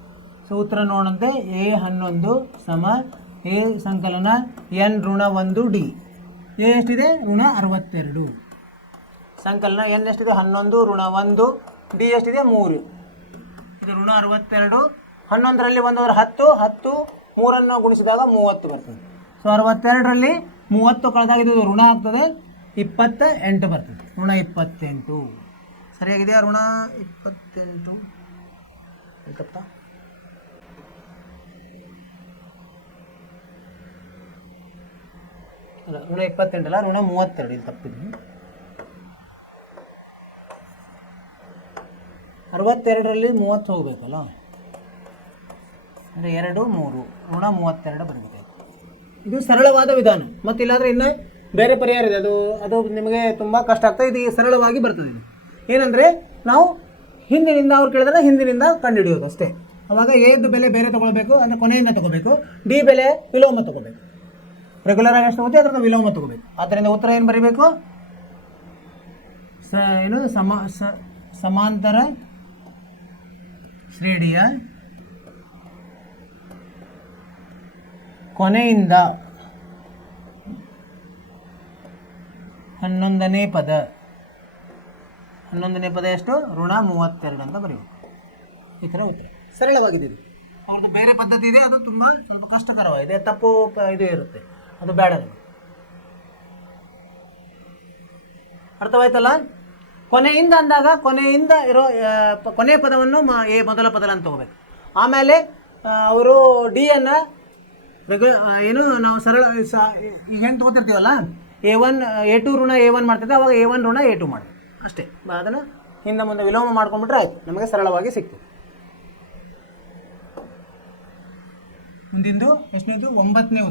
ಸೊ ಉತ್ತರ ನೋಡಂತೆ ಎ 11 ಸಮ ಎ ಸಂಕಲನ ಎನ್ ಋಣ 1 ಡಿ. ಎ ಎಷ್ಟಿದೆ ಋಣ 62. ಸಂಕಲನ ಎನ್ ಎಷ್ಟಿದೆ 11 ಋಣ 1, ಡಿ ಎಷ್ಟಿದೆ 3. ಇದು ಋಣ 62. 11ರಲ್ಲಿ 1 ಹೋದರೆ 10, 10 3ಅನ್ನು ಗುಣಿಸಿದಾಗ 30 ಬರ್ತದೆ. ಸೊ 62ರಲ್ಲಿ 30 ಕಳೆದಾಗ ಇದು ಋಣ ಆಗ್ತದೆ 28 ಬರ್ತದೆ. ಋಣ 28 ಸರಿಯಾಗಿದೆಯಾ? ಋಣ 28 ತಪ್ಪ? ಅಲ್ಲ, ಋಣ 28 ಅಲ್ಲ, ಋಣ 32 ಇಲ್ಲಿ ತಪ್ಪಿದೆ. 62ರಲ್ಲಿ 30 ಹೋಗ್ಬೇಕಲ್ಲ, ಅಂದರೆ 2 3 ಋಣ 32 ಬರಬೇಕಾಯ್ತು. ಇದು ಸರಳವಾದ ವಿಧಾನ. ಮತ್ತು ಇಲ್ಲಾಂದರೆ ಇನ್ನು ಬೇರೆ ಪರಿಹಾರ ಇದೆ, ಅದು ನಿಮಗೆ ತುಂಬ ಕಷ್ಟ ಆಗ್ತದೆ. ಇದು ಸರಳವಾಗಿ ಬರ್ತದೆ. ಇದು ಏನಂದರೆ ನಾವು ಹಿಂದಿನಿಂದ ಅವ್ರು ಕೇಳಿದ್ರೆ ಹಿಂದಿನಿಂದ ಕಂಡುಹಿಡಿಯೋದು ಅಷ್ಟೇ. ಅವಾಗ ಎದ್ದು ಬೆಲೆ ಬೇರೆ ತೊಗೊಳ್ಬೇಕು, ಅಂದರೆ ಕೊನೆಯಿಂದ ತೊಗೋಬೇಕು. ಡಿ ಬೆಲೆ ವಿಲೋಮ ತೊಗೋಬೇಕು. ರೆಗ್ಯುಲರ್ ಆಗಿ ಎಷ್ಟು ಹೋಗುತ್ತೆ ಅದರಿಂದ ವಿಲೋಮ ತೊಗೋಬೇಕು. ಆದ್ದರಿಂದ ಉತ್ತರ ಏನು ಬರೀಬೇಕು? ಸಮಾಂತರ ಶ್ರೇಣಿಯ ಕೊನೆಯಿಂದ 11ನೇ ಪದ. 11ನೇ ಪದ ಎಷ್ಟು? ಋಣ 32 ಅಂತ ಬರೀಬೇಕು. ಈ ಥರ ಉತ್ತರ ಸರಳವಾಗಿದೆ. ಇದು ಅವ್ರದ್ದು ಬೇರೆ ಪದ್ಧತಿ ಇದೆ, ಅದು ತುಂಬ ಸ್ವಲ್ಪ ಕಷ್ಟಕರವಾಗಿದೆ, ತಪ್ಪು ಇದು ಇರುತ್ತೆ, ಅದು ಬೇಡ. ಅರ್ಥವಾಯ್ತಲ್ಲ? ಕೊನೆಯಿಂದ ಅಂದಾಗ ಕೊನೆಯಿಂದ ಇರೋ ಕೊನೆಯ ಪದವನ್ನು ಎ ಮೊದಲ ಪದ ಅಂತ ತಗೋಬೇಕು. ಆಮೇಲೆ ಅವರು ಡಿ ಅನ್ನು ಏನು ನಾವು ಸರಳ ಈಗ ಏನು ತೊಗೋತಿರ್ತೀವಲ್ಲ, A1 A2 ಋಣ A1 ಮಾಡ್ತಿದ್ದೆ, ಅವಾಗ A1 ಋಣ A2 ಮಾಡಿ ಅಷ್ಟೇ. ಅದನ್ನು ಹಿಂದೆ ಮುಂದೆ ವಿಲೋಮ ಮಾಡ್ಕೊಂಡ್ಬಿಟ್ರೆ ಆಯಿತು, ನಮಗೆ ಸರಳವಾಗಿ ಸಿಗ್ತದೆ. ಮುಂದಿಂದು ಎಷ್ಟನೇದು? 9ನೇ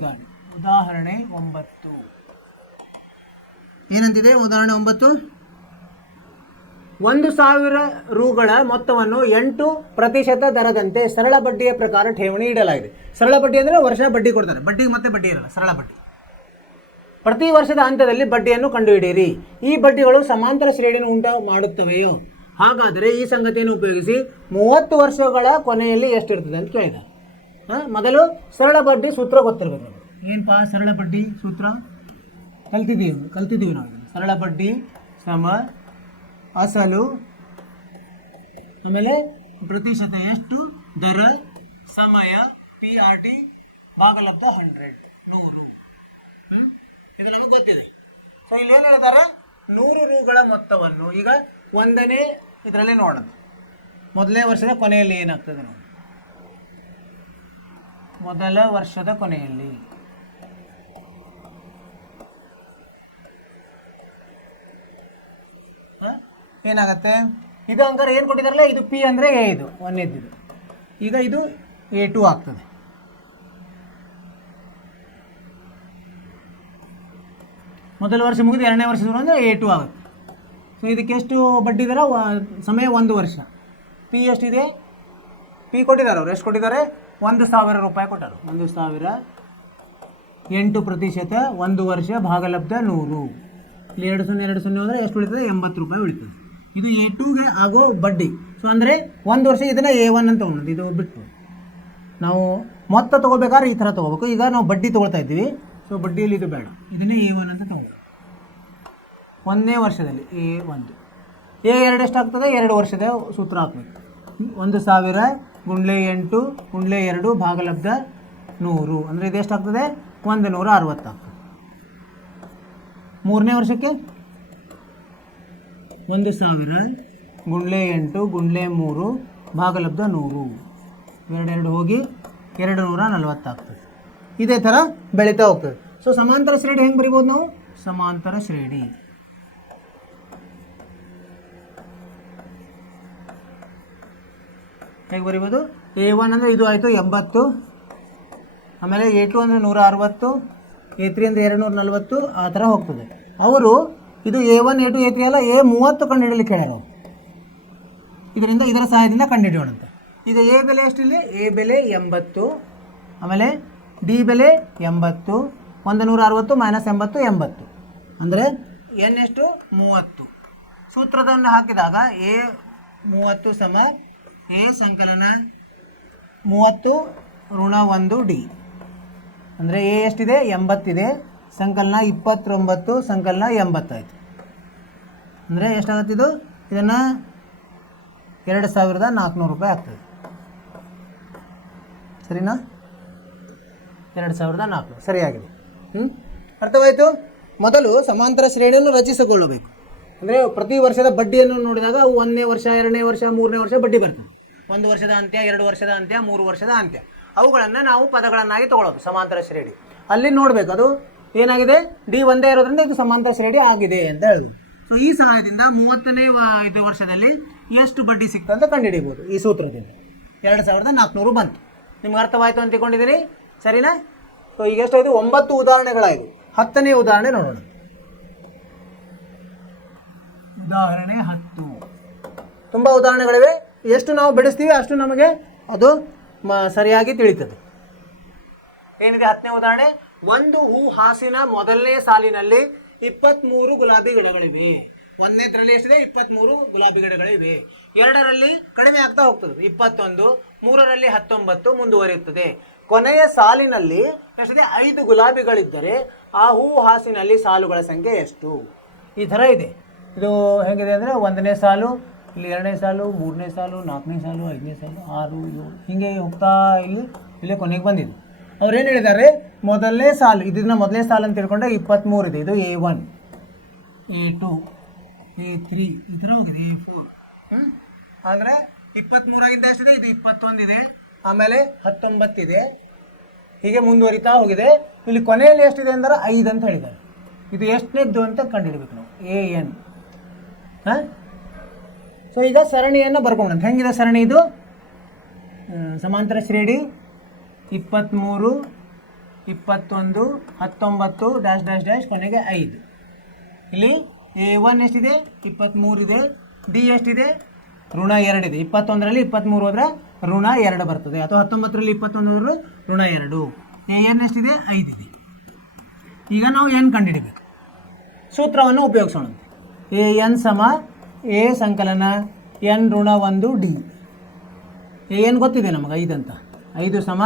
ಉದಾಹರಣೆ 9 ಏನಂತಿದೆ? ಉದಾಹರಣೆ 9, 1,000 ರೂಗಳ ಮೊತ್ತವನ್ನು 8% ದರದಂತೆ ಸರಳ ಬಡ್ಡಿಯ ಪ್ರಕಾರ ಠೇವಣಿ ಇಡಲಾಗಿದೆ. ಸರಳ ಬಡ್ಡಿ ಅಂದರೆ ವರ್ಷ ಬಡ್ಡಿ ಕೊಡ್ತಾರೆ, ಬಡ್ಡಿಗೆ ಮತ್ತೆ ಬಡ್ಡಿ ಇರಲ್ಲ, ಸರಳ ಬಡ್ಡಿ. ಪ್ರತಿ ವರ್ಷದ ಹಂತದಲ್ಲಿ ಬಡ್ಡಿಯನ್ನು ಕಂಡುಹಿಡಿಯಿರಿ. ಈ ಬಡ್ಡಿಗಳು ಸಮಾಂತರ ಶ್ರೇಣಿಯನ್ನು ಉಂಟು ಮಾಡುತ್ತವೆಯೋ? ಹಾಗಾದರೆ ಈ ಸಂಗತಿಯನ್ನು ಉಪಯೋಗಿಸಿ 30 ವರ್ಷಗಳ ಕೊನೆಯಲ್ಲಿ ಎಷ್ಟಿರ್ತದೆ ಅಂತ ಕೇಳಿದ್ದಾರೆ. ಮೊದಲು ಬಡ್ಡಿ ಸೂತ್ರ ಗೊತ್ತಿರಬೇಕು. ಏನಪ್ಪ ಸರಳ ಬಡ್ಡಿ ಸೂತ್ರ? ಕಲ್ತಿದ್ದೀವಿ ನಾವು. ಸರಳ ಬಡ್ಡಿ ಸಮ ಅಸಲು ಆಮೇಲೆ ಪ್ರತಿಶತ ಎಷ್ಟು, ದರ, ಸಮಯ, PRT ಭಾಗಲಬ್ಧ 100. ಇದು ನಮಗೆ ಗೊತ್ತಿದೆ. ಸೊ ಇಲ್ಲಿ ಏನು ಹೇಳ್ತಾರೆ? 100 ರೂಗಳ ಮೊತ್ತವನ್ನು ಈಗ 1ನೇ ಇದರಲ್ಲಿ ನೋಡೋಣ. ಮೊದಲನೇ ವರ್ಷದ ಕೊನೆಯಲ್ಲಿ ಏನಾಗ್ತದೆ ನೋಡಿ. ಮೊದಲ ವರ್ಷದ ಕೊನೆಯಲ್ಲಿ ಏನಾಗತ್ತೆ? ಇದು ಹಂಗಾರೆ ಏನು ಕೊಟ್ಟಿದ್ದಾರಲ್ಲ, ಇದು P ಅಂದರೆ ಎ, ಇದು 1ನೇದ್ದು. ಈಗ ಇದು A2 ಆಗ್ತದೆ. ಮೊದಲ ವರ್ಷ ಮುಗಿದು 2ನೇ ವರ್ಷ ಶುರು ಅಂದರೆ A2 ಆಗುತ್ತೆ. ಸೊ ಇದಕ್ಕೆ ಎಷ್ಟು ಬಡ್ಡಿ ದರ? ಸಮಯ 1 ವರ್ಷ. P ಎಷ್ಟಿದೆ? P ಕೊಟ್ಟಿದ್ದಾರೆ ಅವರು, ಎಷ್ಟು ಕೊಟ್ಟಿದ್ದಾರೆ? 1,000 ರೂಪಾಯಿ ಕೊಟ್ಟರು. 1,000 8% 1 ವರ್ಷ ಭಾಗಲಬ್ಧ 100. ಇಲ್ಲಿ 2,0 ಹೋದರೆ ಎಷ್ಟು ಉಳಿತದೆ? 80 ರೂಪಾಯಿ ಉಳಿತದೆ. ಇದು A2ಗೆ ಆಗೋ ಬಡ್ಡಿ. ಸೊ ಅಂದರೆ 1 ವರ್ಷ ಇದನ್ನು A1 ಅಂತ ತೊಗೊಂಡು, ಇದು ಬಿಟ್ಟು ನಾವು ಮೊತ್ತ ತೊಗೋಬೇಕಾದ್ರೆ ಈ ಥರ ತೊಗೋಬೇಕು. ಈಗ ನಾವು ಬಡ್ಡಿ ತೊಗೊಳ್ತಾ ಇದ್ದೀವಿ, ಸೊ ಬಡ್ಡಿಯಲ್ಲಿ ಇದು ಬೇಡ, ಇದನ್ನೇ A1 ಅಂತ ತೊಗೊಳ್ಳಿ. 1ನೇ ವರ್ಷದಲ್ಲಿ A1. A2 ಎಷ್ಟಾಗ್ತದೆ? 2 ವರ್ಷದ ಸೂತ್ರ ಹಾಕಬೇಕು. 1,000 ಗುಂಡ್ಲೆ 8 ಗುಂಡ್ಲೆ 2 ಭಾಗಲಬ್ಧ 100 ಅಂದರೆ ಇದು ಎಷ್ಟಾಗ್ತದೆ? 160 ಆಗ್ತದೆ. 3ನೇ ವರ್ಷಕ್ಕೆ 1,000 ಗುಂಡ್ಲೆ 8 ಗುಂಡ್ಲೆ 3 ಭಾಗಲಬ್ಧ 100. 2 ಹೋಗಿ 240 ಆಗ್ತದೆ. ಇದೇ ಥರ ಬೆಳೀತಾ ಹೋಗ್ತದೆ. ಸೊ ಸಮಾಂತರ ಶ್ರೇಣಿ ಹೆಂಗೆ ಬರಿಬೋದು ನಾವು? ಸಮಾಂತರ ಶ್ರೇಣಿ ಹೇಗೆ ಬರಿಬೋದು? A1 ಅಂದರೆ ಇದು ಆಯಿತು 80, ಆಮೇಲೆ A2 ಅಂದರೆ 160, A3 ಅಂದರೆ 240, ಆ ಥರ ಹೋಗ್ತದೆ. ಅವರು ಇದು A1 A2 A3 ಎಲ್ಲ A30 ಕಂಡುಹಿಡಲಿಕ್ಕೆ ಹೇಳ್ಯಾರ. ಇದರಿಂದ ಇದರ ಸಹಾಯದಿಂದ ಕಂಡುಹಿಡಿಯೋಣಂತ. ಈಗ ಎ ಬೆಲೆ ಎಷ್ಟಿಲ್ಲಿ? ಎ ಬೆಲೆ 80, ಆಮೇಲೆ ಡಿ ಬೆಲೆ 80, 160 ಮೈನಸ್ 80 80, ಅಂದರೆ ಎನ್ ಎಷ್ಟು? 30. ಸೂತ್ರವನ್ನು ಹಾಕಿದಾಗ A30 ಸಮ ಎ ಸಂಕಲನ 30 ಋಣ 1 ಡಿ, ಅಂದರೆ ಎ ಎಷ್ಟಿದೆ? 80 ಇದೆ, ಸಂಕಲನ 29 ಸಂಕಲನ 80 ಆಯಿತು. ಅಂದರೆ ಎಷ್ಟಾಗತ್ತಿದು? ಇದನ್ನು 2400 ರೂಪಾಯಿ ಆಗ್ತದೆ. ಸರಿನಾ? 2400 ಸರಿಯಾಗಿದೆ. ಅರ್ಥವಾಯಿತು? ಮೊದಲು ಸಮಾಂತರ ಶ್ರೇಣಿಯನ್ನು ರಚಿಸಿಕೊಳ್ಳಬೇಕು. ಅಂದರೆ ಪ್ರತಿ ವರ್ಷದ ಬಡ್ಡಿಯನ್ನು ನೋಡಿದಾಗ ಅವು 1ನೇ ವರ್ಷ 2ನೇ ವರ್ಷ 3ನೇ ವರ್ಷ ಬಡ್ಡಿ ಬರ್ತದೆ. 1 ವರ್ಷದ ಅಂತ್ಯ, 2 ವರ್ಷದ ಅಂತ್ಯ, 3 ವರ್ಷದ ಅಂತ್ಯ. ಅವುಗಳನ್ನು ನಾವು ಪದಗಳನ್ನಾಗಿ ತಗೊಳ್ಳೋದು ಸಮಾಂತರ ಶ್ರೇಣಿ. ಅಲ್ಲಿ ನೋಡಬೇಕು ಅದು ಏನಾಗಿದೆ, ಡಿ ಒಂದೇ ಇರೋದ್ರಿಂದ ಇದು ಸಮಾಂತರ ಶ್ರೇಣಿ ಆಗಿದೆ ಅಂತ ಹೇಳುವುದು. ಸೊ ಈ ಸಹಾಯದಿಂದ 30ನೇ ಇದು ವರ್ಷದಲ್ಲಿ ಎಷ್ಟು ಬಡ್ಡಿ ಸಿಕ್ತು ಅಂತ ಕಂಡುಹಿಡಿಯಬಹುದು ಈ ಸೂತ್ರದಿಂದ. 2400 ಬಂತು. ನಿಮ್ಗೆ ಅರ್ಥವಾಯಿತು ಅಂತ ತಿಳ್ಕೊಂಡಿದ್ದೀನಿ, ಸರಿನಾ? ಸೊ ಈಗ ಎಷ್ಟಾಯಿತು? 9 ಉದಾಹರಣೆಗಳಾಯಿತು. 10ನೇ ಉದಾಹರಣೆ ನೋಡೋಣ. ಉದಾಹರಣೆ 10. ತುಂಬ ಉದಾಹರಣೆಗಳಿವೆ. ಎಷ್ಟು ನಾವು ಬಿಡಿಸ್ತೀವಿ ಅಷ್ಟು ನಮಗೆ ಅದು ಸರಿಯಾಗಿ ತಿಳಿತದೆ. ಏನಿದೆ 10ನೇ ಉದಾಹರಣೆ? ಒಂದು ಹೂ ಹಾಸಿನ ಮೊದಲನೇ ಸಾಲಿನಲ್ಲಿ 23 ಗುಲಾಬಿ ಗಿಡಗಳಿವೆ. 1ನೇದ್ರಲ್ಲಿ ಎಷ್ಟಿದೆ? 23 ಗುಲಾಬಿ ಗಿಡಗಳಿವೆ. 2ರಲ್ಲಿ ಕಡಿಮೆ ಆಗ್ತಾ ಹೋಗ್ತದೆ 21, 3ರಲ್ಲಿ 19 ಮುಂದುವರಿಯುತ್ತದೆ. ಕೊನೆಯ ಸಾಲಿನಲ್ಲಿ ಎಷ್ಟಿದೆ? 5 ಗುಲಾಬಿಗಳಿದ್ದರೆ ಆ ಹೂ ಹಾಸಿನಲ್ಲಿ ಸಾಲುಗಳ ಸಂಖ್ಯೆ ಎಷ್ಟು? ಈ ಥರ ಇದೆ. ಇದು ಹೇಗಿದೆ ಅಂದರೆ 1ನೇ ಸಾಲು, ಇಲ್ಲಿ 2ನೇ ಸಾಲು, 3ನೇ ಸಾಲು, 4ನೇ ಸಾಲು, 5ನೇ ಸಾಲು, 6, 7 ಹೀಗೆ ಹೋಗ್ತಾ ಇಲ್ಲೇ ಕೊನೆಗೆ ಬಂದಿದೆ. ಅವ್ರೇನು ಹೇಳಿದ್ದಾರೆ? ಮೊದಲನೇ ಸಾಲು, ಇದನ್ನ ಮೊದಲನೇ ಸಾಲು ಅಂತ ತಿಳ್ಕೊಂಡ್ರೆ 23 ಇದೆ. ಇದು A1 A2 A3 ಈ ಥರ ಹೋಗಿದೆ A4. ಅಂದರೆ 23ರಿಂದ ಎಷ್ಟಿದೆ? ಇದು 21 ಇದೆ, ಆಮೇಲೆ 19 ಇದೆ, ಹೀಗೆ ಮುಂದುವರಿತಾ ಹೋಗಿದೆ. ಇಲ್ಲಿ ಕೊನೆಯಲ್ಲಿ ಎಷ್ಟಿದೆ ಅಂದರೆ 5 ಅಂತ ಹೇಳಿದ್ದಾರೆ. ಇದು ಎಷ್ಟನೇದ್ದು ಅಂತ ಕಂಡುಹಿಡಬೇಕು ನಾವು. AN. ಸೊ ಈಗ ಸರಣಿಯನ್ನು ಬರ್ಕೊಂಡಂತ ಹೆಂಗಿದೆ ಸರಣಿ ಇದು? ಸಮಾಂತರ ಶ್ರೇಣಿ 23 21 19 ಡ್ಯಾಶ್ ಡ್ಯಾಶ್ ಡ್ಯಾಶ್ ಕೊನೆಗೆ 5. ಇಲ್ಲಿ A1 ಎಷ್ಟಿದೆ? 23 ಇದೆ. ಡಿ ಎಷ್ಟಿದೆ? ಋಣ 2 ಇದೆ. 21ರಲ್ಲಿ 23 ಹೋದರೆ ಋಣ 2 ಬರ್ತದೆ, ಅಥವಾ 19ರಲ್ಲಿ 21 ಹೋದ್ರೆ ಋಣ 2. AN ಎಷ್ಟಿದೆ? 5 ಇದೆ. ಈಗ ನಾವು ಏನು ಕಂಡುಹಿಡಬೇಕು? ಸೂತ್ರವನ್ನು ಉಪಯೋಗಿಸೋಣ. AN ಸಮ ಎ ಸಂಕಲನ N ಋಣ 1 ಡಿ. AN ಗೊತ್ತಿದೆ ನಮಗೆ 5 ಅಂತ. 5 ಸಮ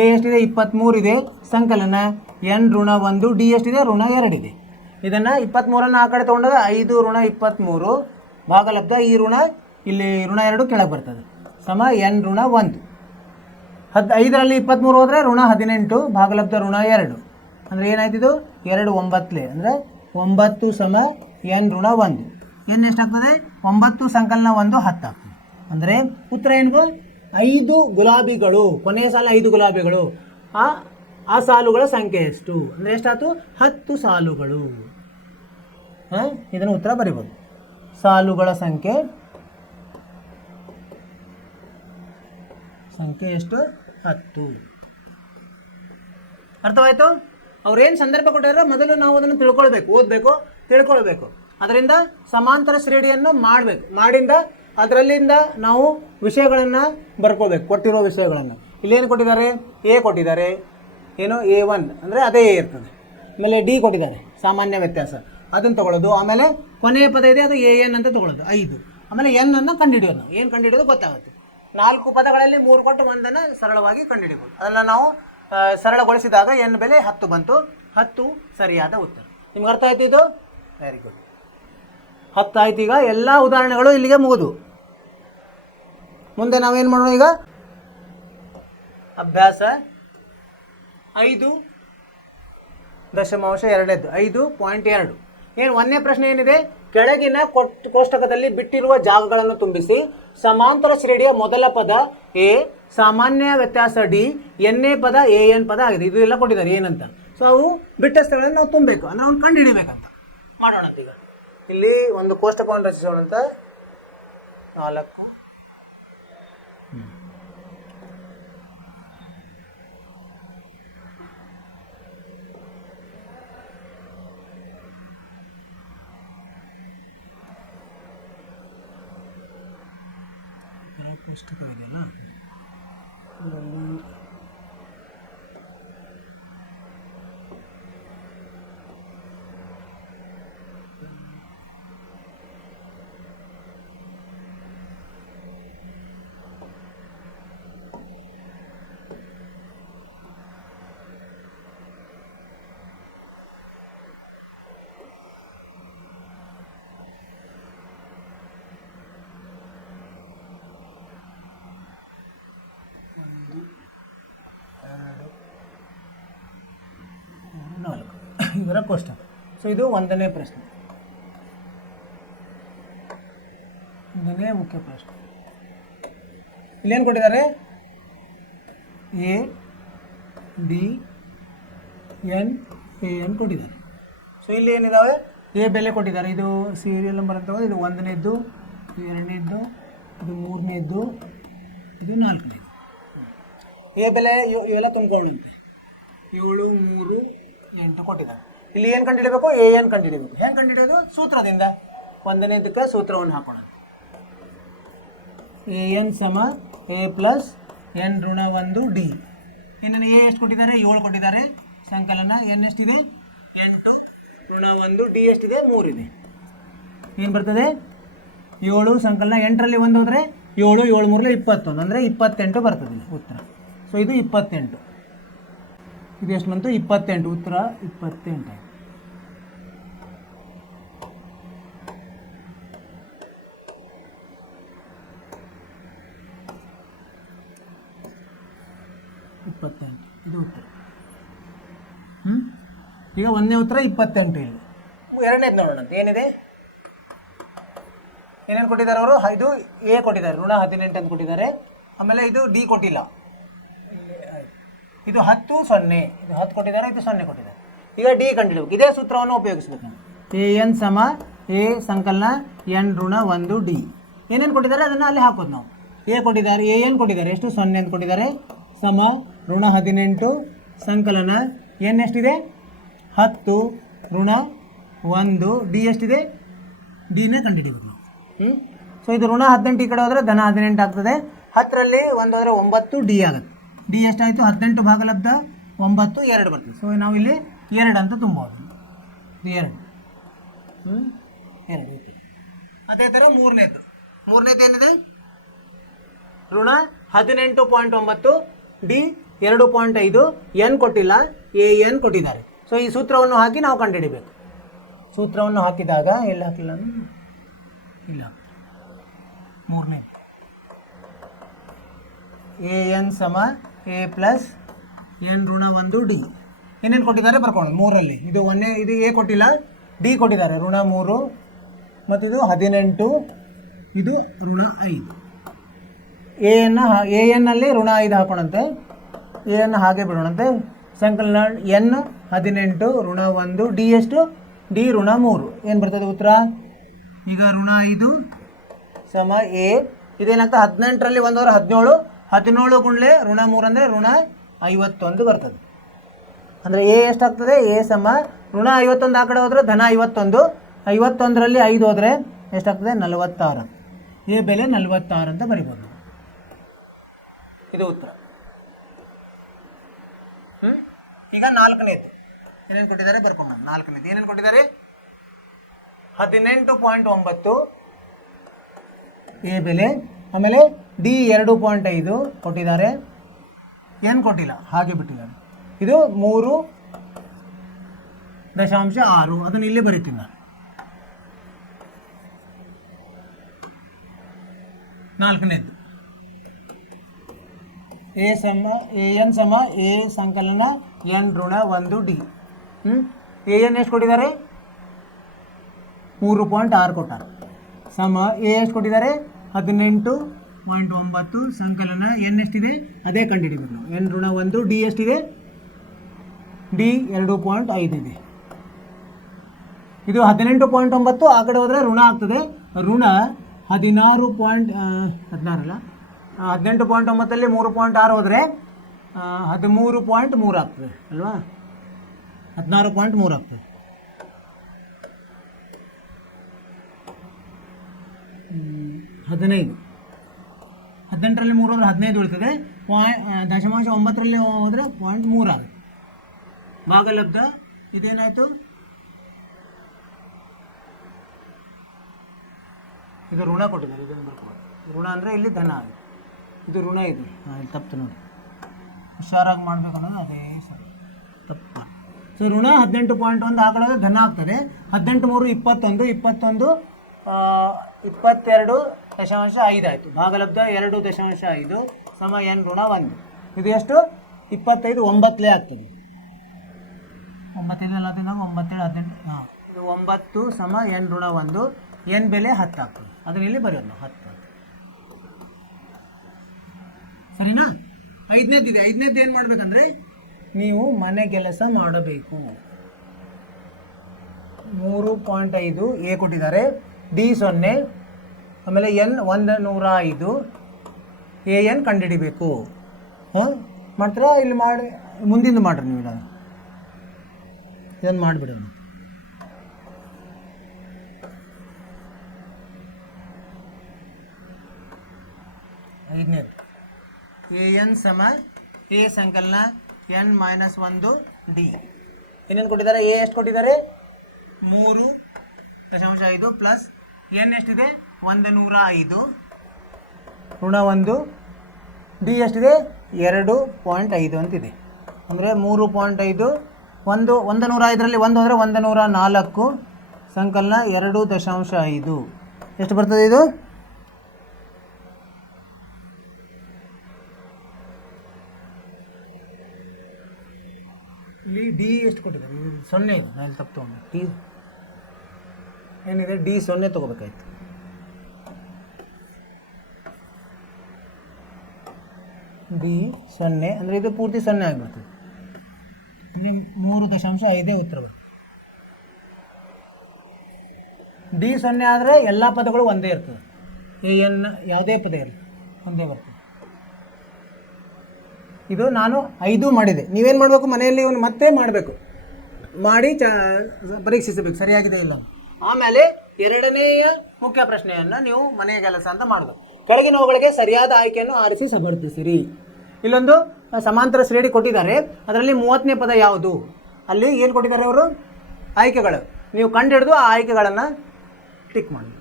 ಎ ಎಷ್ಟಿದೆ? 23 ಇದೆ, ಸಂಕಲನ N ಋಣ 1 ಡಿ ಎಷ್ಟಿದೆ? ಋಣ 2 ಇದೆ. ಇದನ್ನು 23ನ್ನು ಆ ಕಡೆ ತೊಗೊಂಡಾಗ 5 ಋಣ 23 ಭಾಗಲಬ್ಧ ಈ ಋಣ ಇಲ್ಲಿ ಋಣ 2 ಕೆಳಗೆ ಬರ್ತದೆ, ಸಮ N ಋಣ 1. 5ರಲ್ಲಿ 23 ಹೋದರೆ ಋಣ 18 ಭಾಗಲಬ್ಧ ಋಣ 2. ಅಂದರೆ ಏನಾಯ್ತು? ಇದು 2 9 ಅಂದರೆ 9 ಸಮ N ಋಣ 1. N ಎಷ್ಟಾಗ್ತದೆ? 9 ಸಂಕಲನ 1 10 ಆಗ್ತದೆ. ಅಂದರೆ ಉತ್ತರ ಏನು? 5 ಗುಲಾಬಿಗಳು. ಕೊನೆಯ ಸಾಲ 5 ಗುಲಾಬಿಗಳು. ಆ ಸಾಲುಗಳ ಸಂಖ್ಯೆ ಎಷ್ಟು ಅಂದರೆ ಎಷ್ಟಾಯ್ತು? 10 ಸಾಲುಗಳು. ಇದನ್ನು ಉತ್ತರ ಬರಿಬೋದು. ಸಾಲುಗಳ ಸಂಖ್ಯೆ ಎಷ್ಟು? 10. ಅರ್ಥವಾಯಿತು? ಅವ್ರೇನು ಸಂದರ್ಭ ಕೊಟ್ಟಾರೋ ಮೊದಲು ನಾವು ಅದನ್ನು ತಿಳ್ಕೊಳ್ಬೇಕು, ಓದಬೇಕು, ತಿಳ್ಕೊಳ್ಬೇಕು. ಅದರಿಂದ ಸಮಾಂತರ ಶ್ರೇಣಿಯನ್ನು ಮಾಡಬೇಕು. ಮಾಡಿಂದ ಅದರಲ್ಲಿಂದ ನಾವು ವಿಷಯಗಳನ್ನು ಬರ್ಕೋಬೇಕು, ಕೊಟ್ಟಿರೋ ವಿಷಯಗಳನ್ನು. ಇಲ್ಲೇನು ಕೊಟ್ಟಿದ್ದಾರೆ? ಎ ಕೊಟ್ಟಿದ್ದಾರೆ, ಏನು A1 ಅಂದರೆ ಅದೇ ಎ ಇರ್ತದೆ. ಆಮೇಲೆ ಡಿ ಕೊಟ್ಟಿದ್ದಾರೆ, ಸಾಮಾನ್ಯ ವ್ಯತ್ಯಾಸ, ಅದನ್ನು ತೊಗೊಳ್ಳೋದು. ಆಮೇಲೆ ಕೊನೆಯ ಪದ ಇದೆ, ಅದು AN ಅಂತ ತೊಗೊಳ್ಳೋದು 5. ಆಮೇಲೆ N ಅನ್ನು ಕಂಡುಹಿಡಿಯೋದು. ಏನು ಕಂಡುಹಿಡಿಯೋದು ಗೊತ್ತಾಗುತ್ತೆ. 4 ಪದಗಳಲ್ಲಿ 3 ಕೊಟ್ಟು 1 ಸರಳವಾಗಿ ಕಂಡುಹಿಡಿಬೋದು. ಅದನ್ನು ನಾವು ಸರಳಗೊಳಿಸಿದಾಗ N ಬೆಲೆ 10 ಬಂತು. 10 ಸರಿಯಾದ ಉತ್ತರ. ನಿಮ್ಗೆ ಅರ್ಥ ಆಯ್ತು? ಇದು ವೆರಿ ಗುಡ್. 10 ಆಯ್ತು. ಈಗ ಎಲ್ಲ ಉದಾಹರಣೆಗಳು ಇಲ್ಲಿಗೆ ಮುಗಿದು. ಮುಂದೆ ನಾವೇನು ಮಾಡೋಣ? ಈಗ ಅಭ್ಯಾಸ 5.2 5.2. ಏನು 1ನೇ ಪ್ರಶ್ನೆ ಏನಿದೆ? ಕೆಳಗಿನ ಕೋಷ್ಟಕದಲ್ಲಿ ಬಿಟ್ಟಿರುವ ಜಾಗಗಳನ್ನು ತುಂಬಿಸಿ. ಸಮಾಂತರ ಶ್ರೇಣಿಯ ಮೊದಲ ಪದ ಎ, ಸಾಮಾನ್ಯ ವ್ಯತ್ಯಾಸ ಡಿ, ಎನ್ನೇ ಪದ AN ಪದ ಆಗಿದೆ. ಇದು ಎಲ್ಲ ಕೊಟ್ಟಿದ್ದಾರೆ ಏನಂತ. ಸೊ ಅವು ಬಿಟ್ಟ ಸ್ಥಳಗಳನ್ನು ನಾವು ತುಂಬಬೇಕು, ಅಂದರೆ ಅವ್ನು ಕಂಡು ಹಿಡಿಬೇಕಂತ ಮಾಡೋಣ. ಈಗ ಇಲ್ಲಿ ಒಂದು ಕೋಷ್ಟಕವನ್ನು ರಚಿಸೋಣ ಅಂತ 4 ಪುಸ್ತಕ ಇದೆಯಲ್ಲ ಇದರಲ್ಲಿ ಇವರ ಕ್ವಶನ್. ಸೊ ಇದು ಒಂದನೇ ಪ್ರಶ್ನೆ, ಒಂದನೇ ಮುಖ್ಯ ಪ್ರಶ್ನೆ. ಇಲ್ಲೇನು ಕೊಟ್ಟಿದ್ದಾರೆ? A D N A N ಕೊಟ್ಟಿದ್ದಾರೆ. ಸೊ ಇಲ್ಲಿ ಏನಿದ್ದಾವೆ? ಎ ಬೆಲೆ ಕೊಟ್ಟಿದ್ದಾರೆ. ಇದು ಸೀರಿಯಲ್ ನಂಬರ್ ಅಂತ ಇದು ಒಂದನೇದ್ದು, ಇದು ಎರಡನೇದ್ದು, ಇದು ಮೂರನೇದ್ದು, ಇದು ನಾಲ್ಕನೇದು. ಎ ಬೆಲೆ ಇವೆಲ್ಲ ತುಂಬ್ಕೊಂಡಂತೆ 7, 3, 8 ಕೊಟ್ಟಿದ್ದಾರೆ. ಇಲ್ಲಿ ಏನು ಕಂಡುಹಿಡಬೇಕು? A N ಕಂಡುಹಿಡಬೇಕು. ಹೆಂಗೆ ಕಂಡುಹಿಡಿಯೋದು? ಸೂತ್ರದಿಂದ. ಒಂದನೇದಕ್ಕೆ ಸೂತ್ರವನ್ನು ಹಾಕೋಣ. ಎ ಎನ್ ಸಮ ಎ ಪ್ಲಸ್ ಎನ್ ಋಣ 1 ಡಿ. ಇನ್ನೇನು ಎ ಎಷ್ಟು ಕೊಟ್ಟಿದ್ದಾರೆ? 7 ಕೊಟ್ಟಿದ್ದಾರೆ. ಸಂಕಲನ ಎನ್ ಎಷ್ಟಿದೆ? 8 ಋಣ 1 ಡಿ ಎಷ್ಟಿದೆ? 3 ಇದೆ. ಏನು ಬರ್ತದೆ? 7 ಸಂಕಲನ 8ರಲ್ಲಿ 1 ಹೋದರೆ 7, 7 3 21 ಅಂದರೆ 28 ಬರ್ತದೆ ಉತ್ತರ. ಸೊ ಇದು 28. ಇದು ಎಷ್ಟು ಬಂತು? 28. ಉತ್ತರ 28. ಇದು ಉತ್ತರ. ಈಗ ಒಂದನೇ ಉತ್ತರ 28. ಇಲ್ಲಿ ಎರಡನೇದು ನೋಡೋಣ ಏನಿದೆ. ಏನೇನು ಕೊಟ್ಟಿದ್ದಾರೆ ಅವರು? ಇದು ಎ ಕೊಟ್ಟಿದ್ದಾರೆ, ಋಣ 18 ಅಂತ ಕೊಟ್ಟಿದ್ದಾರೆ. ಆಮೇಲೆ ಇದು ಡಿ ಕೊಟ್ಟಿಲ್ಲ. ಇದು 10, 0. ಇದು 10 ಕೊಟ್ಟಿದ್ದಾರೆ, ಇದು 0 ಕೊಟ್ಟಿದ್ದಾರೆ. ಈಗ ಡಿ ಕಂಡುಹಿಡಬೇಕು. ಇದೇ ಸೂತ್ರವನ್ನು ಉಪಯೋಗಿಸ್ಬೇಕು ನಾವು. ಎ ಎನ್ ಸಮ ಎ ಸಂಕಲನ ಎನ್ ಋಣ 1 ಡಿ. ಏನೇನು ಕೊಟ್ಟಿದ್ದಾರೆ ಅದನ್ನು ಅಲ್ಲಿ ಹಾಕೋದು ನಾವು. ಎ ಕೊಟ್ಟಿದ್ದಾರೆ, ಎ ಎನ್ ಕೊಟ್ಟಿದ್ದಾರೆ, ಎಷ್ಟು? 0 ಅಂತ ಕೊಟ್ಟಿದ್ದಾರೆ. ಸಮ ಋಣ 18 ಸಂಕಲನ ಎನ್ ಎಷ್ಟಿದೆ? 10 ಋಣ 1 ಡಿ ಎಷ್ಟಿದೆ? ಡಿನ ಕಂಡುಹಿಡಿಬೇಕು ನಾವು. ಸೊ ಇದು ಋಣ 18 ಈ ಕಡೆ ಹೋದರೆ ಧನ 18 ಆಗ್ತದೆ. 10ರಲ್ಲಿ 1 ಹೋದರೆ 9 ಡಿ ಆಗುತ್ತೆ. ಡಿ ಎಷ್ಟಾಯಿತು? 18 ಭಾಗಲಬ್ಧ 9, 2 ಬರ್ತದೆ. ಸೊ ನಾವು ಇಲ್ಲಿ 2 ಅಂತ ತುಂಬೋದು. 2 2. ಅದೇ ಥರ ಮೂರನೇದು ಏನಿದೆ? ಋಣ 18.9 ಡಿ 2.5 ಎನ್ ಕೊಟ್ಟಿಲ್ಲ, ಎ ಎನ್ ಕೊಟ್ಟಿದ್ದಾರೆ. ಸೊ ಈ ಸೂತ್ರವನ್ನು ಹಾಕಿ ನಾವು ಕಂಡುಹಿಡಿಬೇಕು. ಸೂತ್ರವನ್ನು ಹಾಕಿದಾಗ ಎಲ್ಲಿ ಹಾಕಿಲ್ಲ? ಇಲ್ಲ. ಮೂರನೇದು ಎ ಎನ್ ಸಮ ಎ ಪ್ಲಸ್ ಎನ್ ಋಣ 1 ಡಿ. ಏನೇನು ಕೊಟ್ಟಿದ್ದಾರೆ ಬರ್ಕೊಂಡು 3ರಲ್ಲಿ. ಇದು ಇದು ಎ ಕೊಟ್ಟಿಲ್ಲ, ಡಿ ಕೊಟ್ಟಿದ್ದಾರೆ ಋಣ 3 ಮತ್ತು ಇದು 18, ಇದು ಋಣ 5. ಎ ಎನ್ನಲ್ಲಿ ಋಣ 5 ಹಾಕೋಣಂತೆ, ಎ ಅನ್ನು ಹಾಗೆ ಬಿಡೋಣಂತೆ. ಸಂಕಲನ ಎನ್ 18 ಋಣ 1 ಡಿ ಎಷ್ಟು? ಡಿ ಋಣ 3. ಏನು ಬರ್ತದೆ ಉತ್ತರ? ಈಗ ಋಣ 5 ಸಮ ಎ. ಇದೇನಾಗ್ತದೆ? 18ರಲ್ಲಿ 1 ಹೋದ್ರೆ 17, 17 ಗುಂಡ್ಲೆ ಋಣ 3 ಅಂದರೆ ಋಣ 51 ಬರ್ತದೆ. ಅಂದರೆ ಎ ಎಷ್ಟಾಗ್ತದೆ? ಎ ಸಮ ಋಣ 51 ಆ ಕಡೆ ಹೋದರೆ ಧನ 51, 51ರಲ್ಲಿ 5 ಹೋದರೆ ಎಷ್ಟಾಗ್ತದೆ? 46. ಎ ಬೆಲೆ 46 ಅಂತ ಬರಿಬೋದು. ಇದು ಉತ್ತರ. ಈಗ ನಾಲ್ಕನೇದು ಏನೇನು ಕೊಟ್ಟಿದ್ದಾರೆ ಬರ್ಕೊಂಡು. ನಾಲ್ಕನೇದು ಏನೇನು ಕೊಟ್ಟಿದ್ದಾರೆ? 18.9 ಎ ಬೆಲೆ. ಆಮೇಲೆ ಡಿ 2.5 ಕೊಟ್ಟಿದ್ದಾರೆ, ಏನು ಕೊಟ್ಟಿಲ್ಲ, ಹಾಗೆ ಬಿಟ್ಟಿದ್ದಾರೆ. ಇದು 3.6 ಅದನ್ನು ಇಲ್ಲಿ ಬರೀತೀನಿ ನಾನು. ನಾಲ್ಕನೇದು ಎ ಎನ್ ಸಮ ಎ ಸಂಕಲನ ಎನ್ ಋಣ 1 ಡಿ. ಎ ಎನ್ ಎಷ್ಟು ಕೊಟ್ಟಿದ್ದಾರೆ? 3.6 ಕೊಟ್ಟಾರೆ. ಸಮ ಎ ಎಷ್ಟು ಕೊಟ್ಟಿದ್ದಾರೆ? 18.9 ಸಂಕಲನ ಎನ್ ಎಷ್ಟಿದೆ ಅದೇ ಕಂಡುಹಿಡಿಬೇಕು ನಾವು. ಎನ್ ಋಣ 1 ಡಿ ಎಷ್ಟಿದೆ? ಡಿ 2.5 ಇದೆ. ಇದು 18.9 ಆ ಕಡೆ ಹೋದರೆ ಋಣ ಆಗ್ತದೆ. ಋಣ 16.16 18.9ಲ್ಲಿ 3.6 ಹೋದರೆ 13.3 ಆಗ್ತದೆ ಅಲ್ವಾ? 16.3 ಆಗ್ತದೆ. 15 18ರಲ್ಲಿ 3 ಹೋದರೆ 15 ಉಳಿತದೆ. 0.9ರಲ್ಲಿ ಹೋದರೆ 0.3 ಆಗುತ್ತೆ. ಭಾಗಲಬ್ಧ ಇದೇನಾಯಿತು, ಇದು ಋಣ ಕೊಟ್ಟಿದ್ದಾರೆ, ಇದನ್ನು ಬರ್ಕೋಬೋದು. ಋಣ ಅಂದರೆ ಇಲ್ಲಿ ಧನ ಆಗುತ್ತೆ, ಇದು ಋಣ ಇದೆ. ಇಲ್ಲಿ ತಪ್ಪು ನೋಡಿ, ಹುಷಾರಾಗಿ ಮಾಡಬೇಕು ಅನ್ನೋದು ಅದೇ ಸರಿ, ತಪ್ಪು. ಸೊ ಋಣ 18.1 ಹಾಕೊಳ್ಳೋದು ಧನ ಆಗ್ತದೆ. 18 3 21, 22.5 ಆಯಿತು. ಭಾಗಲಬ್ಧ 2.5 ಸಮ n ಋಣ 1. ಇದು ಎಷ್ಟು? 25 9 ಆಗ್ತದೆ. 9 9 18. ಹಾಂ, ಇದು 9 ಸಮ n ಋಣ 1. n ಬೆಲೆ 10 ಆಗ್ತದೆ. ಅದನ್ನ ಇಲ್ಲಿ ಬರೆಯೋದು ನಾವು 10. ಸರಿನಾ? 5ನೇದಿದೆ. 5ನೇದ್ದು ಏನು ಮಾಡಬೇಕಂದ್ರೆ ನೀವು ಮನೆ ಕೆಲಸ ಮಾಡಬೇಕು. 3.5 ಎ ಕೊಟ್ಟಿದ್ದಾರೆ, ಡಿ 0, ಆಮೇಲೆ n 105 ಎ ಎನ್ ಕಂಡುಹಿಡಿಬೇಕು. ಹಾಂ, ಮಾಡ್ತೀರಾ? ಇಲ್ಲಿ ಮಾಡಿ ಮುಂದಿಂದು ಮಾಡಿರಿ ನೀವು. ಇದನ್ನು ಮಾಡಿಬಿಡೋಣ. ಐದನೇದು ಎ ಎನ್ ಸಮ ಎ ಸಂಕಲನ n-1 ಡಿ. ಏನೇನು ಕೊಟ್ಟಿದ್ದಾರೆ? ಎ ಎಷ್ಟು ಕೊಟ್ಟಿದ್ದಾರೆ? 3.5 ಪ್ಲಸ್ ಎನ್ ಎಷ್ಟಿದೆ? 105 ಋಣ 1. ಡಿ ಎಷ್ಟಿದೆ? 2.5 ಅಂತಿದೆ. ಅಂದರೆ 3.5 105ರಲ್ಲಿ 1 ಹೋದರೆ 104 ಸಂಕಲನ 2.5. ಎಷ್ಟು ಬರ್ತದೆ ಇದು? ಇಲ್ಲಿ ಡಿ ಎಷ್ಟು ಕೊಟ್ಟಿದ್ದಾರೆ? ಇದು 0 ಇದೆ, ನಾನು ತಪ್ಪು ತೊಗೊಂಡೆ. ಡಿ ಏನಿದೆ? ಡಿ 0 ತೊಗೋಬೇಕಾಯ್ತು. ಡಿ 0 ಅಂದರೆ ಇದು ಪೂರ್ತಿ 0 ಆಗಿಬಿಡ್ತದೆ. ಇಲ್ಲಿ 3.5 ಉತ್ತರ ಬರ್ತದೆ. ಡಿ 0 ಆದರೆ ಎಲ್ಲ ಪದಗಳು ಒಂದೇ ಇರ್ತದೆ. ಎ ಎನ್ ಯಾವುದೇ ಪದ ಇರಲಿ ಒಂದೇ ಬರ್ತದೆ. ಇದು ನಾನು 5 ಮಾಡಿದೆ. ನೀವೇನು ಮಾಡಬೇಕು? ಮನೆಯಲ್ಲಿ ಇವನು ಮತ್ತೆ ಮಾಡಬೇಕು, ಮಾಡಿ ಪರೀಕ್ಷಿಸಬೇಕು ಸರಿಯಾಗಿದೆ ಇಲ್ಲ. ಆಮೇಲೆ ಎರಡನೆಯ ಮುಖ್ಯ ಪ್ರಶ್ನೆಯನ್ನು ನೀವು ಮನೆಯ ಕೆಲಸ ಅಂತ ಮಾಡೋದು. ಕೆಳಗಿನವುಗಳಿಗೆ ಸರಿಯಾದ ಆಯ್ಕೆಯನ್ನು ಆರಿಸಿ ಸಮರ್ಥಿಸಿರಿ. ಇಲ್ಲೊಂದು ಸಮಾಂತರ ಶ್ರೇಣಿ ಕೊಟ್ಟಿದ್ದಾರೆ, ಅದರಲ್ಲಿ 30ನೇ ಪದ ಯಾವುದು? ಅಲ್ಲಿ ಏನು ಕೊಟ್ಟಿದ್ದಾರೆ ಅವರು? ಆಯ್ಕೆಗಳು. ನೀವು ಕಂಡುಹಿಡಿದು ಆ ಆಯ್ಕೆಗಳನ್ನು ಟಿಕ್ ಮಾಡಿ.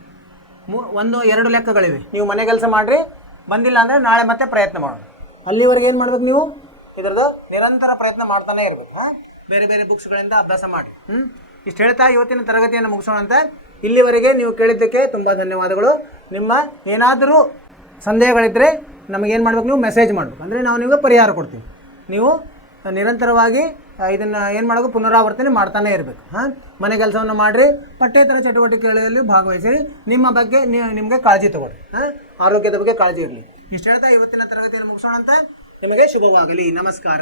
2 ಲೆಕ್ಕಗಳಿವೆ. ನೀವು ಮನೆ ಕೆಲಸ ಮಾಡಿರಿ, ಬಂದಿಲ್ಲ ಅಂದರೆ ನಾಳೆ ಮತ್ತೆ ಪ್ರಯತ್ನ ಮಾಡೋಣ. ಅಲ್ಲಿವರೆಗೆ ಏನು ಮಾಡ್ಬೇಕು? ನೀವು ಇದರದ್ದು ನಿರಂತರ ಪ್ರಯತ್ನ ಮಾಡ್ತಾನೆ ಇರಬೇಕು. ಬೇರೆ ಬೇರೆ ಬುಕ್ಸ್ಗಳಿಂದ ಅಭ್ಯಾಸ ಮಾಡಿ. ಇಷ್ಟು ಹೇಳ್ತಾ ಇವತ್ತಿನ ತರಗತಿಯನ್ನು ಮುಗಿಸೋಣ ಅಂತ. ಇಲ್ಲಿವರೆಗೆ ನೀವು ಕೇಳಿದ್ದಕ್ಕೆ ತುಂಬ ಧನ್ಯವಾದಗಳು. ನಿಮ್ಮ ಏನಾದರೂ ಸಂದೇಹಗಳಿದ್ದರೆ ನಮಗೇನು ಮಾಡ್ಬೇಕು? ನೀವು ಮೆಸೇಜ್ ಮಾಡಬೇಕು. ಅಂದರೆ ನಾವು ನಿಮಗೆ ಪರಿಹಾರ ಕೊಡ್ತೀವಿ. ನೀವು ನಿರಂತರವಾಗಿ ಇದನ್ನು ಏನು ಮಾಡಬೇಕು? ಪುನರಾವರ್ತನೆ ಮಾಡ್ತಾನೆ ಇರಬೇಕು. ಮನೆ ಕೆಲಸವನ್ನು ಮಾಡಿರಿ, ಪಠ್ಯೇತರ ಚಟುವಟಿಕೆಗಳಲ್ಲಿ ಭಾಗವಹಿಸಿರಿ. ನಿಮ್ಮ ಬಗ್ಗೆ ನಿಮಗೆ ಕಾಳಜಿ ತಗೊಳ್ಳಿ. ಆರೋಗ್ಯದ ಬಗ್ಗೆ ಕಾಳಜಿ ಇರಲಿ. ಇಷ್ಟು ಹೇಳ್ತಾ ಇವತ್ತಿನ ತರಗತಿಯನ್ನು ಮುಗಿಸೋಣ ಅಂತ. ನಿಮಗೆ ಶುಭವಾಗಲಿ. ನಮಸ್ಕಾರ.